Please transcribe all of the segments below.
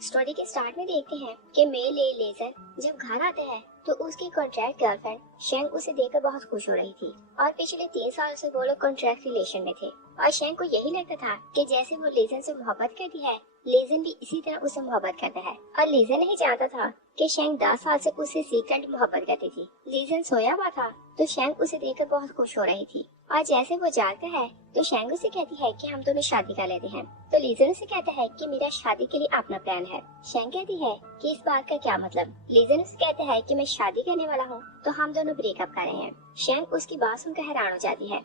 Story के start में देखते हैं कि मे ले लेजर जब घर आता है तो उसकी कॉन्ट्रैक्ट गर्लफ्रेंड शेंग उसे देखकर बहुत खुश हो रही थी और पिछले 3 साल से वो लोग कॉन्ट्रैक्ट रिलेशन में थे और शेंग को यही लगता था कि जैसे वो लेजन से मोहब्बत करती है लेजन भी इसी तरह उससे मोहब्बत करता है और लेजन नहीं जानता था कि शेंग 10 साल से उससे सीक्रेट मोहब्बत करती थी। लेजन सोया हुआ था तो शेंग उसे देखकर बहुत खुश हो रही थी और जैसे वो जागता है तो शेंग उसे कहती है कि हम दोनों शादी कर लेते हैं। तो लेजन उसे कहता है कि मेरा शादी के लिए अपना प्लान है। शेंग कहती है कि इस बात का क्या मतलब। लेजन उसे कहता है कि मैं शादी करने वाला हूँ तो हम दोनों ब्रेकअप कर रहे हैं। शेंग उसकी बात सुनकर हैरान हो जाती है।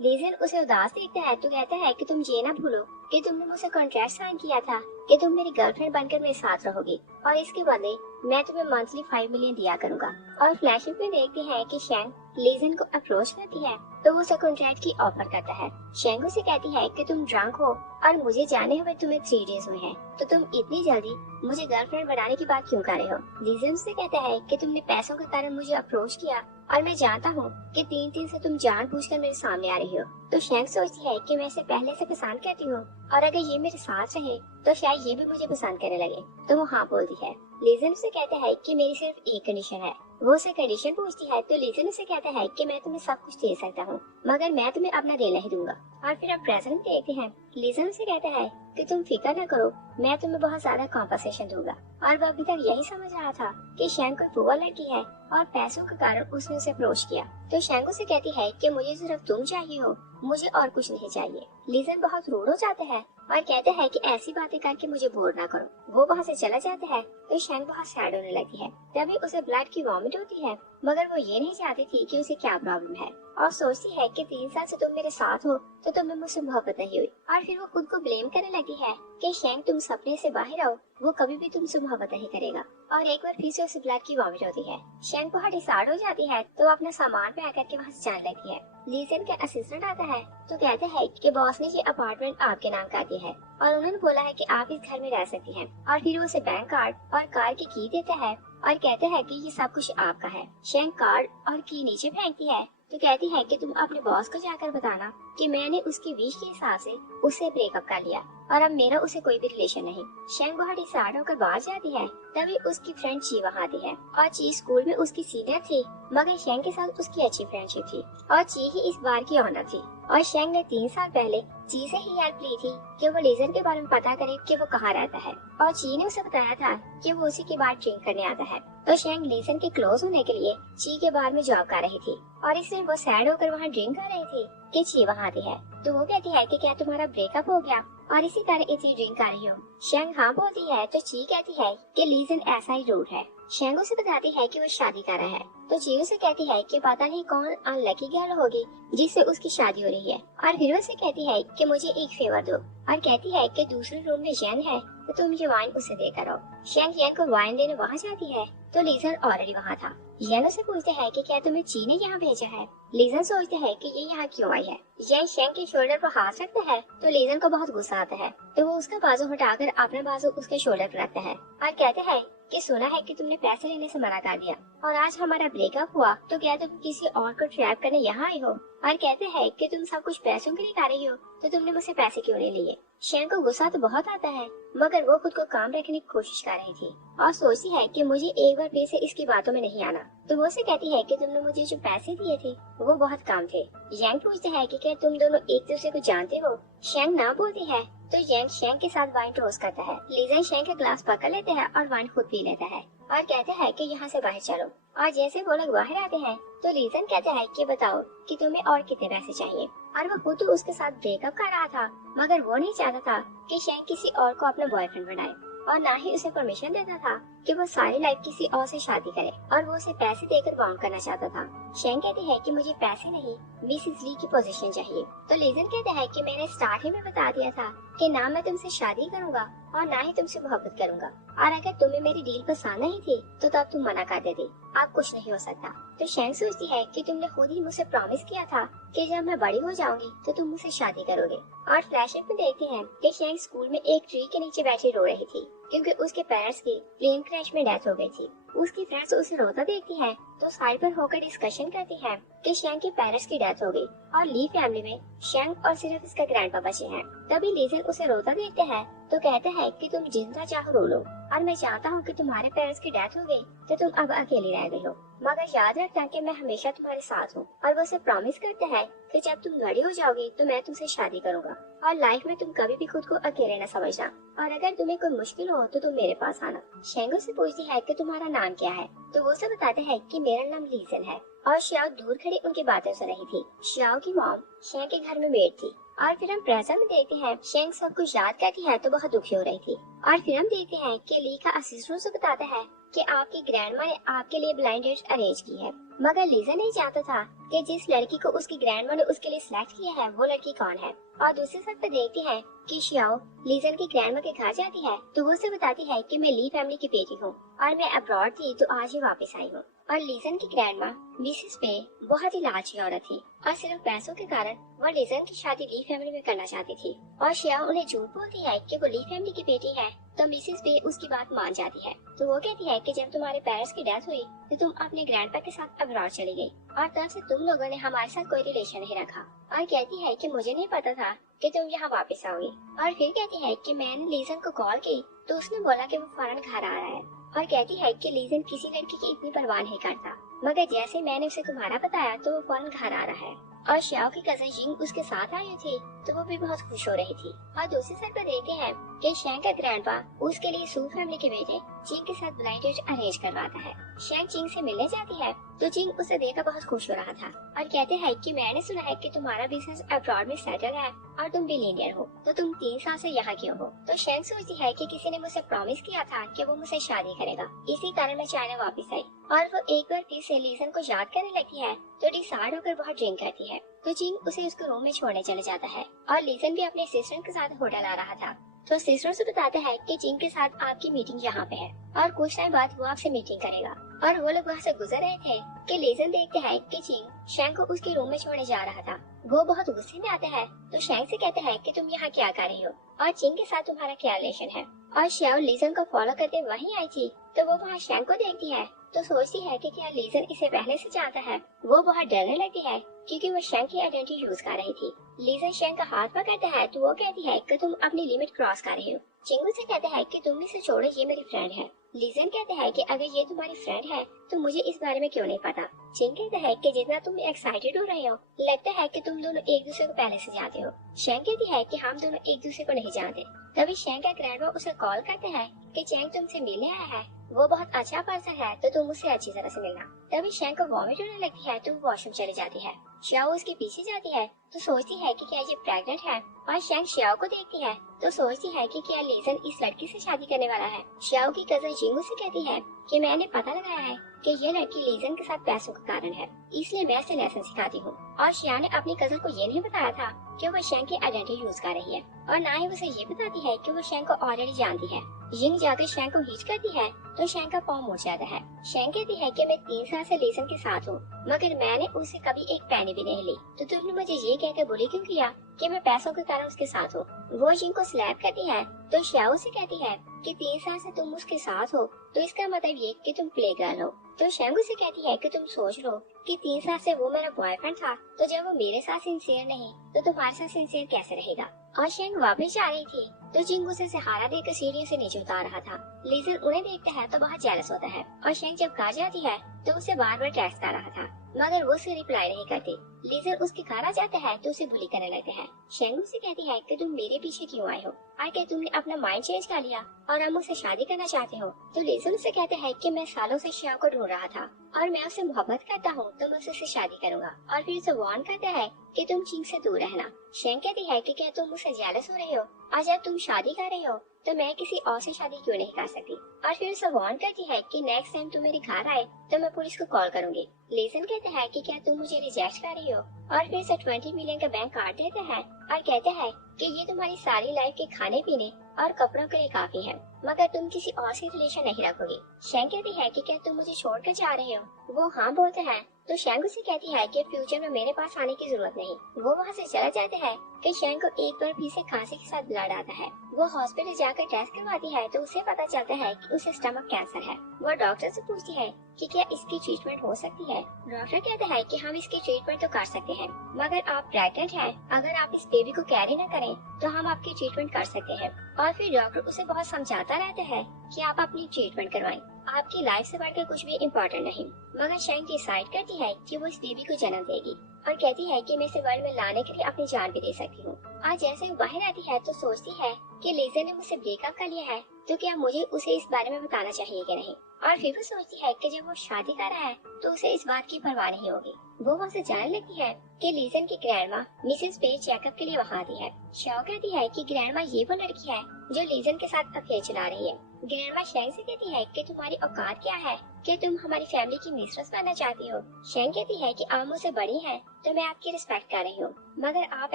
लेजन उसे उदास देखता है तो कहता है कि तुम ये ना भूलो कि तुमने मुझसे कॉन्ट्रैक्ट साइन किया था कि तुम मेरी गर्लफ्रेंड बनकर मेरे साथ रहोगी और इसके बदले मैं तुम्हें मंथली 5 मिलियन दिया करूंगा। और फ्लैशबैक में देखते हैं कि शेंग लेजन को अप्रोच करती है तो वो उसे कॉन्ट्रैक्ट की ऑफर करता है। शेंग उसे कहती है कि तुम ड्रंक हो और मुझे जाने हुए तुम्हें 3 डेज हुए हैं तो तुम इतनी जल्दी मुझे गर्लफ्रेंड बनाने की बात क्यों कर रहे हो। लेजन से कहता है कि तुमने पैसों के कारण मुझे अप्रोच किया और मैं जानता हूँ कि 3 दिन से तुम जानबूझकर मेरे सामने आ रही हो। तो शेंग सोचती है कि मैं इसे पहले से पसंद करती हूँ और अगर ये मेरे साथ रहे तो शायद ये भी मुझे पसंद करने लगे। तो वो हाँ बोलती है। लेजन उसे कहता है कि मेरी सिर्फ एक कंडीशन है। वो उसे कंडीशन पूछती है तो लेजन उसे कहता है कि मैं तुम्हें सब कुछ दे सकता हूँ मगर मैं तुम्हें अपना दिल नहीं दूंगा। और फिर अब प्रेजेंट देखते हैं। लेजन उसे कहता है कि तुम फिक्र न करो मैं तुम्हें बहुत ज्यादा कॉम्पनसेशन दूंगा। और वो अभी तक यही समझ रहा था कि शेंग कोई पुअर लड़की है और पैसों के कारण उसने उसे अप्रोच किया। तो शेंग उसे कहती है कि मुझे सिर्फ तुम चाहिए हो मुझे और कुछ नहीं चाहिए। लेजन बहुत रूड हो जाता है और कहता है कि ऐसी बातें करके मुझे बोर ना करो। वो वहाँ से चला जाता है तो शेंग बहुत सैड होने लगती है। तभी उसे ब्लड की वॉमिट होती है मगर वो ये नहीं चाहती थी कि उसे क्या प्रॉब्लम है और सोचती है कि 3 साल से तुम मेरे साथ हो तो तुम्हें मुझसे मोहब्बत नहीं हुई। और फिर वो खुद को ब्लेम करने लगी है कि शेंग तुम सपने से बाहर आओ वो कभी भी तुमसे मोहब्बत नहीं करेगा। और एक बार फिर से उसे ब्लड की वॉमिट होती है। शेंग बहुत डिसाइड हो जाती है तो अपना सामान पैक करके वहाँ से जाने लगती है। लीजन का असिस्टेंट आता है तो कहता है कि बॉस ने ये अपार्टमेंट आपके नाम कर दिया है और उन्होंने बोला है कि आप इस घर में रह सकती हैं। और फिर वो उसे बैंक कार्ड और कार की की देता है और कहता है कि ये सब कुछ आपका है। शेंग कार्ड और की नीचे फेंकती है तो कहती है कि तुम अपने बॉस को जाकर बताना कि मैंने उसकी विश के हिसाब से उससे ब्रेकअप कर लिया और अब मेरा उसे कोई भी रिलेशन नहीं। शेंग बहुत डिसाइड होकर बाहर जाती है। तभी उसकी फ्रेंड ची वहाँ आती है और ची स्कूल में उसकी सीनियर थी मगर शेंग के साथ उसकी अच्छी फ्रेंडशिप थी और ची ही इस बार की ऑनर थी। और शेंग ने 3 साल पहले ची से ही हेल्प ली थी कि वो लेजर के बारे में पता करे कि वो कहाँ रहता है और ची ने उसे बताया था कि वो उसी के बाद ड्रिंक करने आता है। तो शेंग लेजर के क्लोज होने के लिए ची के बार में जॉब कर रही थी और इसलिए वो सैड होकर वहाँ ड्रिंक कर रही थी कि ची वहाँ आती है। तो वो कहती है कि क्या तुम्हारा ब्रेकअप हो गया और इसी कारण इतनी ड्रिंक कर रही हो। शेंग हाँ बोलती है तो ची कहती है कि लीजन ऐसा ही रूड है। शेंग उसे बताती है कि वो शादी कर रहा है तो ची उसे कहती है कि पता नहीं कौन अनलकी गर्ल होगी जिससे उसकी शादी हो रही है। और फिर उसे कहती है कि मुझे एक फेवर दो और कहती है कि दूसरे रूम में जेन है तो तुम ये वाइन उसे देकर आओ। शेंग जेन को वाइन देने वहाँ जाती है तो लीजन ऑलरेडी वहाँ था। जेन उसे पूछता है कि क्या तुम्हें ची ने यहाँ भेजा है। लीजन सोचता है कि ये यहाँ क्यों आई है। जेन शेंग के शोल्डर पर हाथ रखता है तो लीजन को बहुत गुस्सा आता है तो वो उसका बाजू हटाकर अपना बाजू उसके शोल्डर पर रखता है और कहता है कि सुना है कि तुमने पैसे लेने से मना कर दिया और आज हमारा ब्रेकअप हुआ तो क्या तुम किसी और को ट्रैप करने यहाँ आई हो। और कहते हैं कि तुम सब कुछ पैसों के लिए कर रही हो तो तुमने मुझसे पैसे क्यों नहीं लिए। शेंग को गुस्सा तो बहुत आता है मगर वो खुद को काम रखने की कोशिश कर रही थी और सोचती है कि मुझे एक बार फिर से इसकी बातों में नहीं आना। तो वो से कहती है कि तुमने मुझे जो पैसे दिए थे वो बहुत कम थे। येंग पूछता है कि क्या तुम दोनों एक दूसरे को जानते हो। शेंग ना बोलती है तो येंग शेंग के साथ वाइन टोस्ट करता है। लीजन शेंग का ग्लास पकड़ लेता है और वाइन खुद पी लेता है और कहता है कि यहाँ से बाहर चलो। और जैसे वो लोग बाहर आते हैं तो लीजन कहता है कि बताओ कि तुम्हें और कितने पैसे चाहिए। और वो खुद उसके साथ ब्रेकअप कर रहा था मगर वो नहीं चाहता था कि शेंग किसी और को अपना बॉयफ्रेंड बनाए और ना ही उसे परमिशन देता था कि वो सारी लाइफ किसी और से शादी करे और वो उसे पैसे देकर बाउंड करना चाहता था। शेंग कहती है कि मुझे पैसे नहीं मिसेस ली की पोजीशन चाहिए। तो लीजन कहता है कि मैंने स्टार्ट ही में बता दिया था कि ना मैं तुमसे शादी करूंगा और ना ही तुमसे मोहब्बत करूंगा और अगर तुम्हें मेरी डील पसंद नहीं थी तो तब तुम मना कर देती। अब कुछ नहीं हो सकता। तो शेंग सोचती है कि तुमने खुद ही मुझसे प्रॉमिस किया था कि जब मैं बड़ी हो जाऊंगी तो तुम मुझसे शादी करोगे। और फ्लैशबैक में देखते हैं कि शेंग स्कूल में एक ट्री के नीचे बैठी रो रही थी क्योंकि उसके पेरेंट्स की प्लेन क्रैश में डेथ हो गई थी। उसकी फ्रेंड्स उसे रोता देखती हैं तो साइड पर होकर डिस्कशन करती हैं कि शैंग के पेरेंट्स की डेथ हो गई और ली फैमिली में शैंग और सिर्फ इसका ग्रैंडपा बचे हैं। तभी लीजन उसे रोता देखते हैं तो कहते हैं कि तुम जितना चाहो रो लो और मैं चाहता हूँ कि तुम्हारे पेरेंट्स की डेथ हो गई तो तुम अब अकेली रह गई हो, मगर याद रखना कि मैं हमेशा तुम्हारे साथ हूँ। और वो उसे प्रॉमिस करते हैं कि जब तुम बड़ी हो जाओगी तो मैं तुमसे शादी करूंगा और लाइफ में तुम कभी भी खुद को अकेले न समझना और अगर तुम्हें कोई मुश्किल हो तो तुम मेरे पास आना। शेंगो से पूछती है कि तुम्हारा नाम क्या है तो वो उसे बताते हैं कि मेरा नाम लीजन है। और श्याओ दूर खड़ी उनकी बातें सुन रही थी। श्याओ की मॉम शेंग के घर में मेड थी। और फिर हम प्रेजेंट में देखते हैं शेंग सब कुछ याद करती है तो बहुत दुखी हो रही थी। और फिर हम देखते हैं कि ली का असिस्टेंट उसे बताता है कि आपकी ग्रैंडमा ने आपके लिए ब्लाइंड डेट अरेंज की है, मगर लीजा नहीं चाहता था कि जिस लड़की को उसकी ग्रैंडमा ने उसके लिए सिलेक्ट किया है वो लड़की कौन है। और दूसरी साइड पे देखते हैं कि श्याओ लीजन की ग्रैंडमा के घर जाती है तो वो उसे बताती है कि मैं ली फैमिली की बेटी हूँ और मैं अब्रॉड थी तो आज ही वापस आई हूँ। और लीजन की ग्रैंडमा मिसेस पे बहुत ही लालची औरत थी और सिर्फ पैसों के कारण वो लीजन की शादी ली फैमिली में करना चाहती थी। और श्याओ उन्हें झूठ बोलती है कि वो ली फैमिली की बेटी है तो मिसेस पे उसकी बात मान जाती है। तो वो कहती है कि जब तुम्हारे पेरेंट्स की डेथ हुई तो तुम अपने ग्रैंडपा के साथ अब्रॉड चली गई और तब से तुम लोगों ने हमारे साथ कोई रिलेशन नहीं रखा। और कहती है कि मुझे नहीं पता था कि तुम यहाँ वापस आओगी। और फिर कहती है कि मैंने लीजन को कॉल की तो उसने बोला कि वो फौरन घर आ रहा है। और कहती है कि लीजन किसी लड़की की इतनी परवाह नहीं करता, मगर जैसे मैंने उसे तुम्हारा बताया तो वो फौरन घर आ रहा है। और श्याओ की कजन जिंग उसके साथ आई थी तो वो भी बहुत खुश हो रही थी। और दूसरी साइड पर देखते हैं कि शैंग का ग्रैंडपा उसके लिए सू फैमिली के बेटे जिंग के साथ ब्लाइंड डेट अरेंज करवाता है। शैंग जिंग से मिलने जाती है तो जिंग उसे देखकर बहुत खुश हो रहा था और कहते हैं कि मैंने सुना है कि तुम्हारा बिजनेस अब्रॉड में सेटल है और तुम बिलियनियर हो, तो तुम 3 साल से यहाँ क्यों हो। तो शैंग सोचती है कि किसी ने मुझे प्रॉमिस किया था कि वो मुझसे शादी करेगा, इसी कारण मैं चाइना वापस आई। और वो एक बार फिर से लीजन को याद करने लगती है तो डिसाइड होकर बहुत ड्रिंक करती है। तो जिंग उसे उसके रूम में छोड़ने चले जाता है और लीजन भी अपने सिस्टर के साथ होटल आ रहा था। तो सिस्टर से बताता है कि जिंग के साथ आपकी मीटिंग यहाँ पे है और कुछ टाइम बाद वो आपसे मीटिंग करेगा। और वो लोग वहाँ से गुजर रहे थे कि लीजन देखते हैं कि जिंग शैंग को उसके रूम में छोड़ने जा रहा था। वो बहुत गुस्से में आता है तो शैंग से कहता है कि तुम यहाँ क्या कर रही हो और जिंग के साथ तुम्हारा क्या रिलेशन है। और श्याओ लीजन को फॉलो करके वहीं आई थी तो वो वहाँ शैंग को देखती है तो सोचती है कि क्या लीजन इसे पहले से जानता है। वो बहुत डरने लगती है क्योंकि वो शैंग की आइडेंटिटी यूज कर रही थी। लीजन शैंग का हाथ पकड़ता है तो वो कहती है कि तुम अपनी लिमिट क्रॉस कर रही हो। चिंगू से कहता है कि तुम इसे छोड़ो, ये मेरी फ्रेंड है। लीजन कहता है कि अगर ये तुम्हारी फ्रेंड है तो मुझे इस बारे में क्यों नहीं पता। चिंग कहता है कि जितना तुम एक्साइटेड हो रहे हो लगता है कि तुम दोनों एक दूसरे को पहले से जानते हो। शैंग कहती है कि हम दोनों एक दूसरे को नहीं जानते। तभी शैंग का ग्रैंडपा उसे कॉल करता है कि चैंग तुमसे मिलने आया है, वो बहुत अच्छा पर्सन है तो तुम उससे अच्छी तरह से मिलना। तभी शैंग को वॉमिट होने लगती है तो वो वॉशरूम चली जाती है। श्याओ उसके पीछे जाती है तो सोचती है कि क्या ये प्रेग्नेंट है और शैंग श्याओ को देखती है तो सोचती है कि क्या लीजन इस लड़की से शादी करने वाला है। श्याओ की कजन जिंगू से कहती है कि मैंने पता लगाया है कि ये लड़की लीजन के साथ पैसों का कारण है, इसलिए मैं इसे लेसन सिखाती हूँ। और श्याओ ने अपनी कजन को ये नहीं बताया था कि वो शैंग की आइडेंटिटी यूज कर रही है और ना ही उसे ये बताती है कि वो शैंग को ऑलरेडी जानती है। जिंग जाकर शैंग को हिच करती है तो शैंग का पाँव मुड़ जाता है। शैंग कहती है कि मैं 3 साल से लीजन के साथ हूँ मगर मैंने उससे कभी एक पैनी भी नहीं ली, तो तुमने मुझे ये कहकर बुली क्यों किया कि मैं पैसों के कारण उसके साथ हूँ। वो जिंग को स्लैप करती है तो श्याओ से कहती है कि 3 साल से तुम उसके साथ हो तो इसका मतलब ये कि तुम प्ले गर्ल हो। तो शैंग उसे कहती है कि तुम सोच लो कि 3 साल से वो मेरा बॉयफ्रेंड था तो जब वो मेरे साथ सिंसियर नहीं तो तुम्हारे साथ सिंसियर कैसे रहेगा। और शैंग वापस जा रही थी तो जिंग उसे सहारा देकर सीढ़ियों से नीचे उतार रहा था। लीजन उन्हें देखता है तो बहुत जेलस होता है और शैंग जब घर जाती है तो उसे बार बार टेक्स्ट कर रहा था मगर वो उसे रिप्लाई नहीं करती। लीजन उसके घर आ जाता है तो उसे बुली करने लगता है। शैंग उसे कहती है कि तुम मेरे पीछे क्यों आए हो, क्या तुमने अपना माइंड चेंज कर लिया और अब मुझसे शादी करना चाहते हो। तो लीजन उसे कहता है कि मैं सालों से श्याओ को ढूंढ रहा था और मैं उससे मोहब्बत करता हूँ तो मैं उससे शादी करूंगा। और फिर उसे वार्न करता है कि तुम जिंग से दूर रहना। शैंग कहती है कि क्या तुम मुझसे जेलस हो रहे हो और जब तुम शादी कर रहे हो तो मैं किसी और से शादी क्यों नहीं कर सकती। और फिर उसे वार्न करती है कि नेक्स्ट टाइम तुम मेरे घर आए तो मैं पुलिस को कॉल करूंगी। लीजन कहता है कि क्या तुम मुझे रिजेक्ट कर रही हो और फिर से 20 मिलियन का बैंक काट देता है और कहता है कि ये तुम्हारी सारी लाइफ के खाने पीने और कपड़ों के लिए काफी है। मगर तुम किसी और से रिलेशन नहीं रखोगी। शेंग कहती है कि क्या तुम मुझे छोड़कर जा रहे हो? वो हाँ बोलते हैं। तो शेंग उसे कहती है कि फ्यूचर में मेरे पास आने की जरूरत नहीं। वो वहाँ से चला जाता है कि शेंग को एक बार फिर से खांसी के साथ ब्लड आता है। वो हॉस्पिटल जाकर टेस्ट करवाती है तो उसे पता चलता है कि उसे स्टमक कैंसर है। वो डॉक्टर से पूछती है कि क्या इसकी ट्रीटमेंट हो सकती है। डॉक्टर कहता है कि हम इसकी ट्रीटमेंट तो कर सकते हैं, मगर आप प्रेग्नेंट हैं, अगर आप इस बेबी को कैरी न करें तो हम आपकी ट्रीटमेंट कर सकते हैं। और फिर डॉक्टर उसे बहुत समझाता रहता है कि आप अपनी ट्रीटमेंट करवाएं, आपकी लाइफ से बढ़कर कुछ भी इम्पोर्टेंट नहीं। मगर शेंग डिसाइड करती है कि वो इस बेबी को जन्म देगी और कहती है कि मैं इसे वर्ल्ड में लाने के लिए अपनी जान भी दे सकती हूँ। आज जैसे वो बाहर आती है तो सोचती है कि लेजर ने मुझसे ब्रेकअप कर लिया है, तो क्या मुझे उसे इस बारे में बताना चाहिए कि नहीं। और फिर वो सोचती है कि जब वो शादी कर रहा है तो उसे इस बात की परवाह नहीं होगी। वो वहाँ से जानने लगती है कि लीजन की ग्रैंडमा मिसेस पेज चेकअप के लिए वहाँ आती है। शाओ कहती है कि ग्रैंडमा ये वो लड़की है जो लीजन के साथ अफेयर चला रही है। ग्रैंडमा शेंग से कहती है कि तुम्हारी औकात क्या है, कि तुम हमारी फैमिली की मिस्ट्रेस बनना चाहती हो। शेंग कहती है कि आप मुझसे बड़ी हैं तो मैं आपकी रिस्पेक्ट कर रही हूँ, मगर आप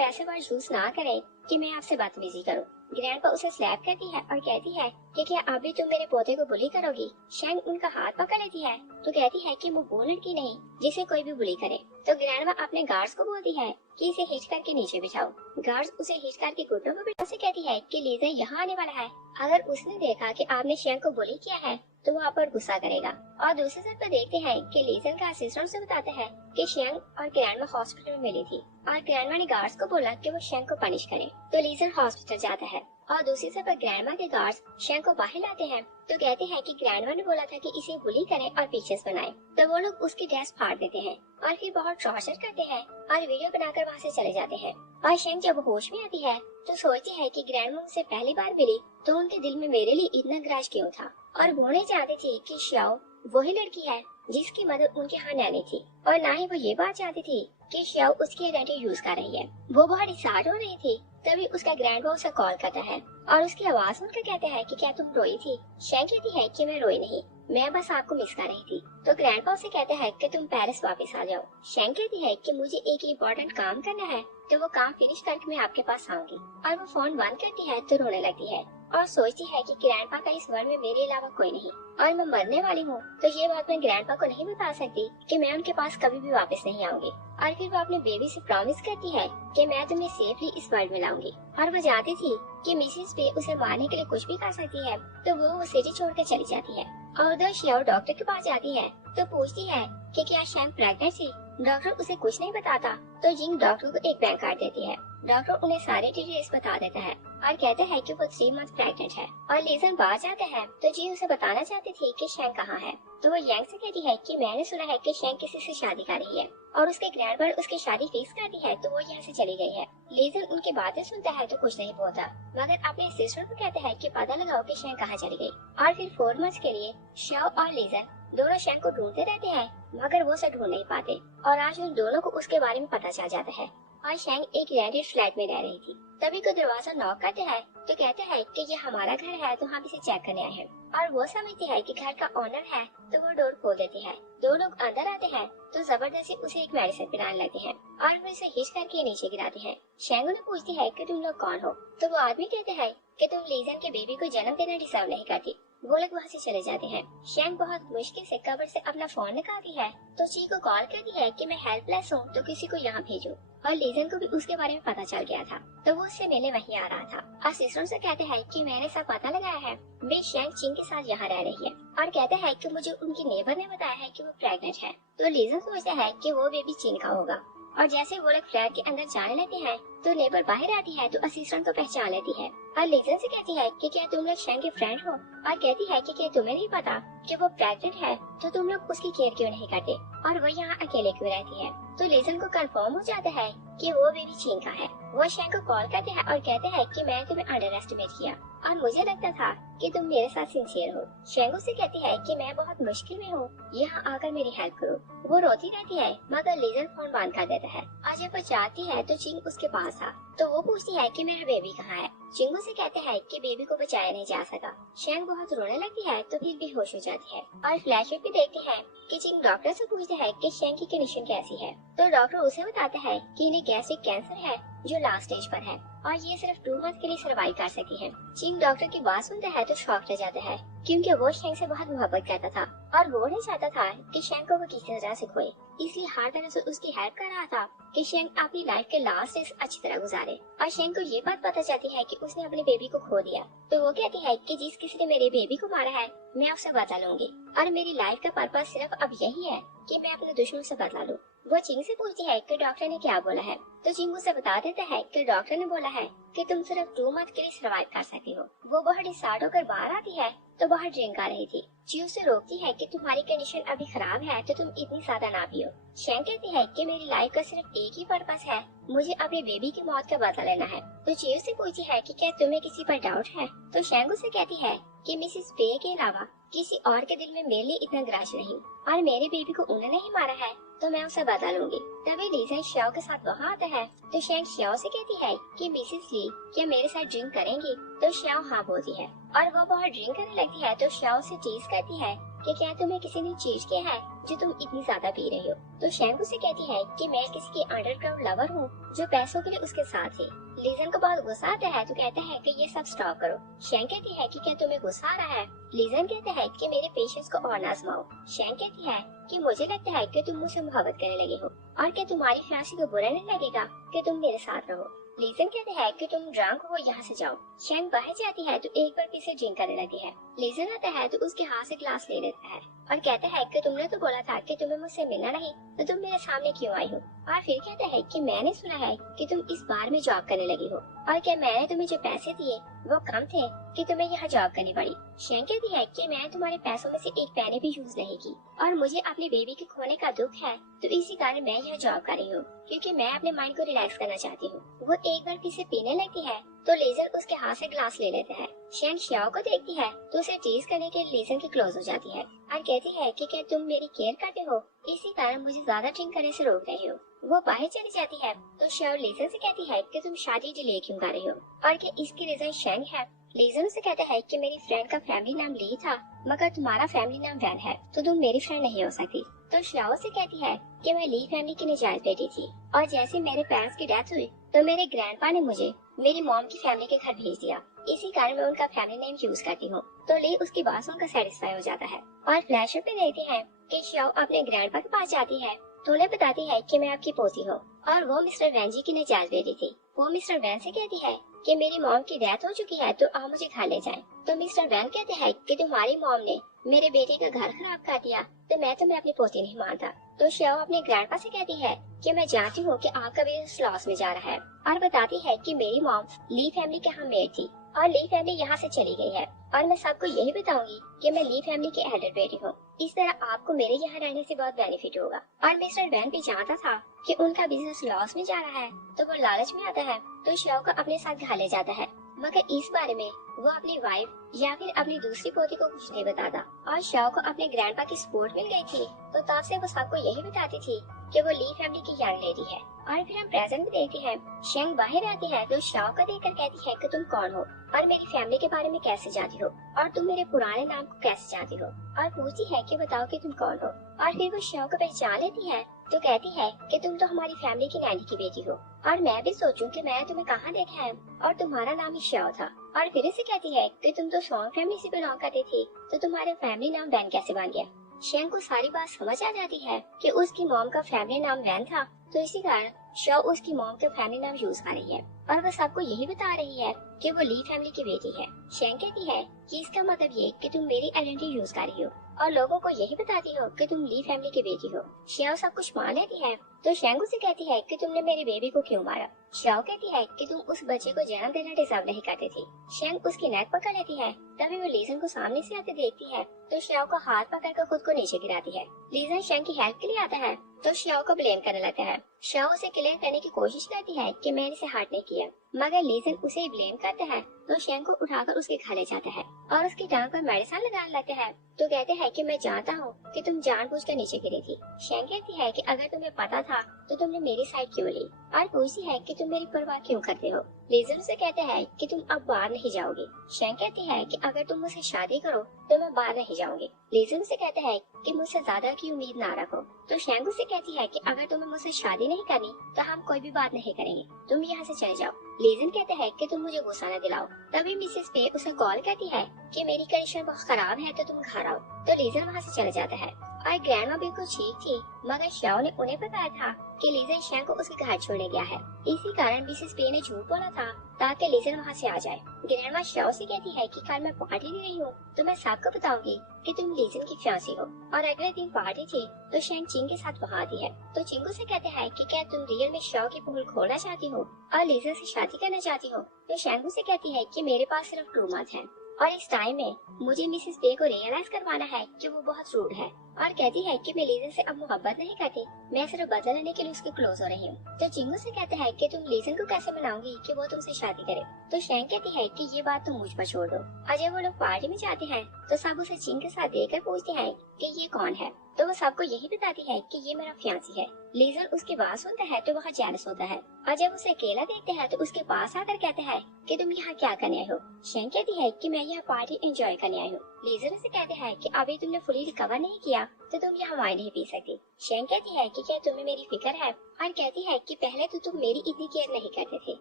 ऐसे वर्ड यूज ना करें कि मैं आपसे बदतमीजी करूँ। ग्रैंडपा उसे स्लैप करती है और कहती है कि क्या अभी तुम मेरे पोते को बुली करोगी। शेंग उनका हाथ पकड़ लेती है तो कहती है कि वो लड़की नहीं जिसे कोई भी बुली करे। तो ग्रैंडमा अपने गार्ड्स को बोलती है कि इसे हिच करके नीचे बिठाओ। गार्ड्स उसे हिच करके घुटनों पर बिठा से कहती है कि लीजा यहाँ आने वाला है, अगर उसने देखा कि आपने शेंग को बुली किया है तो वो आप पर गुस्सा करेगा। और दूसरी साइड पर देखते हैं कि लीजन का असिस्टेंट से बताता है कि शेंग और ग्रैंडमा हॉस्पिटल में मिली थी और ग्रैंडमा ने गार्ड्स को बोला कि वो शेंग को पनिश करे। तो लीजन हॉस्पिटल जाता है और दूसरी साइड पर ग्रैंडमा के गार्ड्स शेंग को बाहर लाते हैं तो कहते हैं कि ग्रैंडमा ने बोला था कि इसे बुली करें और पिक्चर्स बनाएं। तो वो लोग उसकी ड्रेस फाड़ देते हैं और फिर बहुत टॉर्चर करते हैं और वीडियो बनाकर वहाँ से चले जाते हैं। और शेंग जब होश में आती है तो सोचती है कि ग्रैंडमा मुझसे पहली बार मिली तो उनके दिल में मेरे लिए इतना ग्राज क्यों था। और वो नहीं चाहती थी कि शाओ वही लड़की है जिसकी मदद उनके यहाँ नैनी थी, और ना ही वो ये बात चाहती थी कि शाओ उसकी आइडेंटिटी यूज कर रही है। वो बहुत एक्साइट हो रही थी तभी उसका ग्रैंडपा उसे कॉल करता है और उसकी आवाज सुनकर कहता है कि क्या तुम रोई थी। शेंग कहती है कि मैं रोई नहीं, मैं बस आपको मिस कर रही थी। तो ग्रैंडपा उसे कहता है कि तुम पेरिस वापस आ जाओ। शेंग कहती है कि मुझे एक इम्पोर्टेंट काम करना है तो वो काम फिनिश करके मैं आपके पास आऊंगी। और वो फोन बंद करती है तो रोने लगती है और सोचती है कि ग्रैंडपा का इस वर्ल्ड में मेरे अलावा कोई नहीं और मैं मरने वाली हूँ, तो ये बात मैं ग्रैंडपा को नहीं बता सकती कि मैं उनके पास कभी भी वापस नहीं आऊंगी। और फिर वो अपने बेबी से प्रॉमिस करती है कि मैं तुम्हें सेफली इस वर्ल्ड में लाऊंगी। और वो जानती थी कि मिसेस पे उसे मारने के लिए कुछ भी कर सकती है, तो वो सिटी छोड़कर चली जाती है। और उधर शियाओ डॉक्टर के पास जाती है तो पूछती है कि क्या शेंग प्रेग्नेंट थी। डॉक्टर उसे कुछ नहीं बताता तो जिंग डॉक्टर को एक बैंक कार्ड देती है। डॉक्टर उन्हें सारे डिटेल्स बता देता है और कहता है कि वो 3 मंथ प्रेग्नेंट है। और लीजन बाहर जाता है तो जी उसे बताना चाहती थी कि शेंग कहाँ है। तो वो यांग से कहती है कि मैंने सुना है कि शेंग किसी से शादी कर रही है और उसके ग्रैंडमदर उसकी शादी फिक्स कर दी है, तो वो यहाँ से चली गई है। लीजन उनकी बातें सुनता है तो कुछ नहीं बोलता, मगर अपने सिस्टर को कहता है कि पता लगाओ कि शेंग कहाँ चली गई। और फिर 4 मंथ के लिए शाओ और लीजन दोनों शेंग को ढूंढते रहते हैं, मगर वो उसे ढूंढ नहीं पाते। और आज उन दोनों को उसके बारे में पता चल जाता है। और शेंग एक रेंटेड फ्लैट में रह रही थी। तभी को दरवाजा नॉक करते हैं तो कहते हैं कि ये हमारा घर है तो हम इसे चेक करने आए हैं। और वो समझती है कि घर का ओनर है तो वो डोर खोल देती है। 2 लोग अंदर आते हैं तो जबरदस्ती उसे एक मेडिसिन पिलाने लगते हैं और वो इसे हिच करके नीचे गिराते हैं। शेंग उन्हें पूछती है कि तुम लोग कौन हो, तो वो आदमी कहते हैं कि तुम लीजन के बेबी को जन्म देना डिजर्व नहीं करती। वो लोग वहाँ से चले जाते हैं। शेंग बहुत मुश्किल से कब्र से अपना फोन निकालती है तो ची को कॉल करती है कि मैं हेल्पलेस हूँ तो किसी को यहाँ भेजो। और लीजन को भी उसके बारे में पता चल गया था तो वो उससे मिलने वहीं आ रहा था। और सिस्टर से कहते हैं कि मैंने सब पता लगाया है, वे शेंग चिंग के साथ यहाँ रह रही है। और कहते हैं कि मुझे उनकी नेबर ने बताया है कि वो प्रेग्नेंट है। तो लीजन सोचता है कि वो बेबी चिंग का होगा। और जैसे वो लोग फ्लैट के अंदर जाने लगते हैं तो नेबर बाहर आती है तो असिस्टेंट को पहचान लेती है और लीजन से कहती है कि क्या तुम लोग शेंग के फ्रेंड हो। और कहती है कि क्या तुम्हें नहीं पता कि वो प्रेग्नेंट है तो तुम लोग उसकी केयर क्यों नहीं करते और वो यहाँ अकेले क्यों रहती है। तो लीजन को कंफर्म हो जाता है कि वो बेबी चिंग का है। वो शेंग को कॉल करते हैं और कहते हैं कि मैंने तुम्हें अंडर एस्टिमेट किया और मुझे लगता था कि तुम मेरे साथ सिंसियर हो। शेंग उससे कहती है कि मैं बहुत मुश्किल में हूँ, यहाँ आकर मेरी हेल्प करो। वो रोती रहती है मगर लीजन फोन बंद कर देता है। आज जब वो चाहती है तो चिंग उसके पास था तो वो पूछती है कि मेरा बेबी कहाँ है। चिंगू से कहते हैं कि बेबी को बचाया नहीं जा सका। शेंग बहुत रोने लगती है तो फिर बेहोश हो जाती है। और फ्लैशबैक भी देखते हैं कि चिंग डॉक्टर से पूछते हैं कि शेंग की कंडीशन कैसी है। तो डॉक्टर उसे बताता है कि इन्हें गैस्ट्रिक कैंसर है जो लास्ट स्टेज पर है और ये सिर्फ 2 मंथ के लिए सर्वाइव कर सकती है। चिंग डॉक्टर की बात सुनता है तो शॉक रह जाता है, क्योंकि वो शेंग से बहुत मोहब्बत करता था और वो नहीं चाहता था कि शेंग को वो किसी तरह से खोए, इसलिए हर तरह से उसकी हेल्प कर रहा था कि शेंग अपनी लाइफ के लास्ट डेज अच्छी तरह गुजारे। और शेंग को ये बात पता चलती है कि उसने अपने बेबी को खो दिया, तो वो कहती है कि जिस किसी ने मेरे बेबी को मारा है मैं उससे बदला लूंगी, और मेरी लाइफ का पर्पस सिर्फ अब यही है कि मैं अपने दुश्मन से बदला लूं। वो चिंग से पूछती है कि डॉक्टर ने क्या बोला है, तो चिंग उसे बता देता है कि डॉक्टर ने बोला है कि तुम सिर्फ 2 मंथ के लिए सर्वाइव कर सकती हो। वो बहुत डिस्टार्ट होकर बाहर आती है तो बाहर ड्रिंक आ रही थी। ची उसे रोकती है कि तुम्हारी कंडीशन अभी खराब है तो तुम इतनी ज्यादा ना पियो। शेंग कहती है कि मेरी लाइफ का सिर्फ एक ही पर्पस है, मुझे अपने बेबी की मौत का बदला लेना है। तो ची उसे पूछती है कि क्या तुम्हें किसी पर डाउट है, तो शेंग उसे कहती है कि मिसेस पे के अलावा किसी और के दिल में मेरे लिए इतना ग्रज नहीं, और मेरे बेबी को उन्होंने ही मारा है तो मैं उसे बता लूंगी। तभी लीजन श्याओ के साथ वहाँ आता है, तो शेंग श्याओ से कहती है कि मिसेस ली क्या मेरे साथ ड्रिंक करेंगी, तो श्याओ हाँ बोलती है और वो बहुत ड्रिंक करने लगती है। तो श्याओ से टीज करती है कि क्या तुम्हें किसी ने चीज किया है जो तुम इतनी ज्यादा पी रही हो, तो शेंग उसे कहती है कि मैं किसी की अंडरग्राउंड लवर हूँ जो पैसों के लिए उसके साथ है। लीजन को बहुत गुस्सा आता है तो कहता है कि ये सब स्टॉप करो। शेंग कहती है कि क्या तुम्हें गुस्सा आ रहा है, लीजन कहता है कि मेरे पेशेंस को और ना आजमाओ। शेंग कहती है कि मुझे लगता है कि तुम मुझसे मोहब्बत करने लगे हो और क्या तुम्हारी फैंसी को बुरा नहीं लगेगा कि तुम मेरे साथ रहो। लीजन कहते हैं कि तुम ड्रंक हो, यहाँ से जाओ। शेंग बाहर जाती है तो एक बार फिर से ड्रिंक करने लगती है। लीजन आता है तो उसके हाथ से ग्लास ले लेता है और कहता है कि तुमने तो बोला था कि तुम्हें मुझसे मिलना नहीं, तो तुम मेरे सामने क्यों आई हो। और फिर कहता है कि मैंने सुना है कि तुम इस बार में जॉब करने लगी हो, और क्या मैंने तुम्हें जो पैसे दिए वो कम थे कि तुम्हें यहाँ जॉब करनी पड़ी। शेंग कहती है कि मैं तुम्हारे पैसों में से एक पैनी भी यूज नहीं की, और मुझे अपने बेबी के खोने का दुख है, तो इसी कारण मैं यहाँ जॉब कर रही हूँ क्योंकि मैं अपने माइंड को रिलैक्स करना चाहती हूँ। वो एक बार फिर से पीने लगती है तो लीजन उसके हाथ से ग्लास ले लेता है। शेंग श्याओ को देखती है तो उसे टीज करने के लिए लीजन के क्लोज हो जाती है और कहती है कि क्या तुम मेरी केयर करते हो, इसी कारण मुझे ज्यादा ड्रिंक करने से रोक रहे हो। वो बाहर चली जाती है तो श्याओ लीजन से कहती है कि तुम शादी डिले क्यों कर रही हो, और क्या इसकी रीजन शेंग है। लीजन से कहता है कि मेरी फ्रेंड का फैमिली नाम ली था, मगर तुम्हारा फैमिली नाम वैन है, तो तुम मेरी फ्रेंड नहीं हो सकती। तो श्याओ से कहती है कि मैं ली फैमिली की नजायज बेटी थी, और जैसे मेरे पेरेंट्स की डेथ हुई तो मेरे ग्रैंडपा ने मुझे मेरी मॉम की फैमिली के घर भेज दिया, इसी कारण मैं उनका फैमिली नेम यूज करती हूँ। तो ली उसकी बात सुनकर सेटिस्फाई हो जाता है और फ्लैशबैक में देखते हैं कि श्याओ अपने ग्रैंडपा के पास जाती है तो उन्हें बताती है कि मैं आपकी पोती हूँ और वो मिस्टर वैन जी की नजायज बेटी थी। वो मिस्टर वैन से कहती है कि मेरी मॉम की डेथ हो चुकी है तो आप मुझे घर ले जाएं। तो मिस्टर वैन कहते हैं कि तुम्हारी मॉम ने मेरे बेटे का घर खराब कर दिया तो मैं तुम्हें अपनी पोती नहीं मानता। तो श्याओ अपने ग्रैंडपा से कहती है कि मैं जानती हूँ कि आपका बिजनेस लॉस में जा रहा है, और बताती है कि मेरी मॉम ली फैमिली के यहाँ मेड थी और ली फैमिली यहाँ से चली गई है, और मैं सबको यही बताऊंगी कि मैं ली फैमिली की एल्डर बेटी हूँ। इस तरह आपको मेरे यहाँ रहने से बहुत बेनिफिट होगा। और मिस्टर वैन भी जानता था कि उनका बिजनेस लॉस में जा रहा है, तो वो लालच में आता है तो श्याओ को अपने साथ घर ले जाता है, मगर इस बारे में वो अपनी वाइफ या फिर अपनी दूसरी पोती को कुछ नहीं बताता। और श्याओ को अपने ग्रैंडपा की सपोर्ट मिल गई थी तो तब से वो सबको यही बताती थी कि वो ली फैमिली की यंग लेडी है। और फिर हम प्रेजेंट में देखते हैं शेंग बाहर आती है तो श्याओ को देखकर कहती है कि तुम कौन हो और मेरी फैमिली के बारे में कैसे जानती हो, और तुम मेरे पुराने नाम को कैसे जानती हो, और पूछती है कि बताओ कि तुम कौन हो। और फिर वो श्याओ को पहचान लेती है तो कहती है कि तुम तो हमारी फैमिली की नैनी की बेटी हो, और मैं भी सोचूं कि मैं तुम्हें कहाँ देखा है, और तुम्हारा नाम ही श्याओ था। और फिर से कहती है कि तुम तो सॉन्ग फैमिली से बिलोंग करती थी, तो तुम्हारा फैमिली नाम वैन कैसे बन गया। शेंग को सारी बात समझ आ जाती है कि उसकी मॉम का फैमिली नाम वैन था, तो इसी कारण श्याओ उसकी मॉम का फैमिली नाम यूज कर रही है, और वो सबको यही बता रही है कि वो ली फैमिली की बेटी है। शेंग कहती है कि इसका मतलब ये कि तुम मेरी आइडेंटिटी यूज कर रही हो और लोगों को यही बताती हो कि तुम ली फैमिली की बेटी हो। श्याओ सब कुछ मान लेती है तो शेंग उसे कहती है कि तुमने मेरे बेबी को क्यों मारा। श्याओ कहती है कि तुम उस बच्चे को जन्म देना डिजर्व नहीं करती थी। शेंग उसकी नेक पकड़ लेती है, तभी वो लीजन को सामने से आते देखती है तो श्याओ को हाथ पकड़कर खुद को नीचे गिराती है। लीजन शेंग की हेल्प के लिए आता है तो श्याओ को ब्लेम करने लगता है। श्याओ उसे क्लियर करने की कोशिश करती है कि मैंने इसे हर्ट नहीं किया, मगर लीजन उसे ही ब्लेम करता है तो शेंग को उठाकर उसके घर ले जाता है और उसकी टांग पर मेडिसिन लगाने लगता है। तो कहते हैं कि मैं जानता हूँ कि तुम जानबूझकर नीचे गिरी थी। शेंग कहती है कि अगर तुम्हें पता था तो तुमने मेरी साइड क्यों ली, और पूछती है कि तुम मेरी परवाह क्यों करते हो। लीजन से कहते हैं कि तुम अब बाहर नहीं जाओगी। शेंग कहती है कि अगर तुम मुझसे शादी करो तो मैं बाहर नहीं जाऊंगी। लीजन से कहते हैं कि मुझसे ज्यादा की उम्मीद ना रखो। तो शेंग से कहती है कि अगर तुम्हें मुझसे शादी शादी नहीं करनी तो हम कोई भी बात नहीं करेंगे, तुम यहाँ से चले जाओ। लीजन कहते हैं कि तुम मुझे गुस्सा न दिलाओ। तभी मिसेस पे उसे कॉल करती है कि मेरी कंडीशन बहुत खराब है तो तुम घर आओ। तो लीजन वहाँ से चले जाता है और ग्रैंडमा बिल्कुल ठीक थी, मगर शाओ ने उन्हें बताया था कि लीजन शैंग को उसके घर छोड़ने गया है। इसी कारण मिसेस पे ने झूठ बोला था ताकि लीजन वहाँ से आ जाए। ग्रैंडमा शाओ से कहती है कि कल मैं पार्टी दे रही हूँ तो मैं सबको बताऊंगी कि तुम लीजन की फियांसी हो। और अगले दिन पार्टी थी तो शैंग चिंग के साथ वहाँ आती है। तो चिंगू से कहते हैं कि क्या तुम रियल में शाओ की पोल खोलना चाहती हो और लीजन से शादी करना चाहती हो। तो शैंगू से कहती है कि मेरे पास सिर्फ 2 मंथ है और इस टाइम में मुझे मिसेस पे को रियलाइज करवाना है कि वो बहुत रूड है। और कहती है कि मैं लीजन से अब मोहब्बत नहीं करती, मैं सिर्फ बदला लेने के लिए उसके क्लोज हो रही हूँ। तो चिंगू से कहते हैं कि तुम लीजन को कैसे मनाओगी कि वो तुमसे शादी करे। तो शैंग कहती है कि ये बात तुम मुझ पर छोड़ दो। और जब वो लोग पार्टी में जाते हैं तो सब उसे चिंग के साथ देखकर पूछते हैं कि ये कौन है। तो वो सबको यही बताती है कि ये मेरा फियांसी है। लीजन उसकी बात सुनता है तो वह जेलस होता है और जब उसे अकेला देखते हैं तो उसके पास आकर कहते हैं कि तुम यहाँ क्या करने आए हो। शैंग कहती है कि मैं यहाँ पार्टी एंजॉय करने आई हूँ। लीजन उसे कहते हैं कि अभी तुमने फुली रिकवर नहीं किया तो तुम यहाँ वाइन नहीं पी सकती। शैंग कहती है कि क्या तुम्हें मेरी फिक्र है और कहती है कि पहले तो तुम मेरी इतनी केयर नहीं करते थे।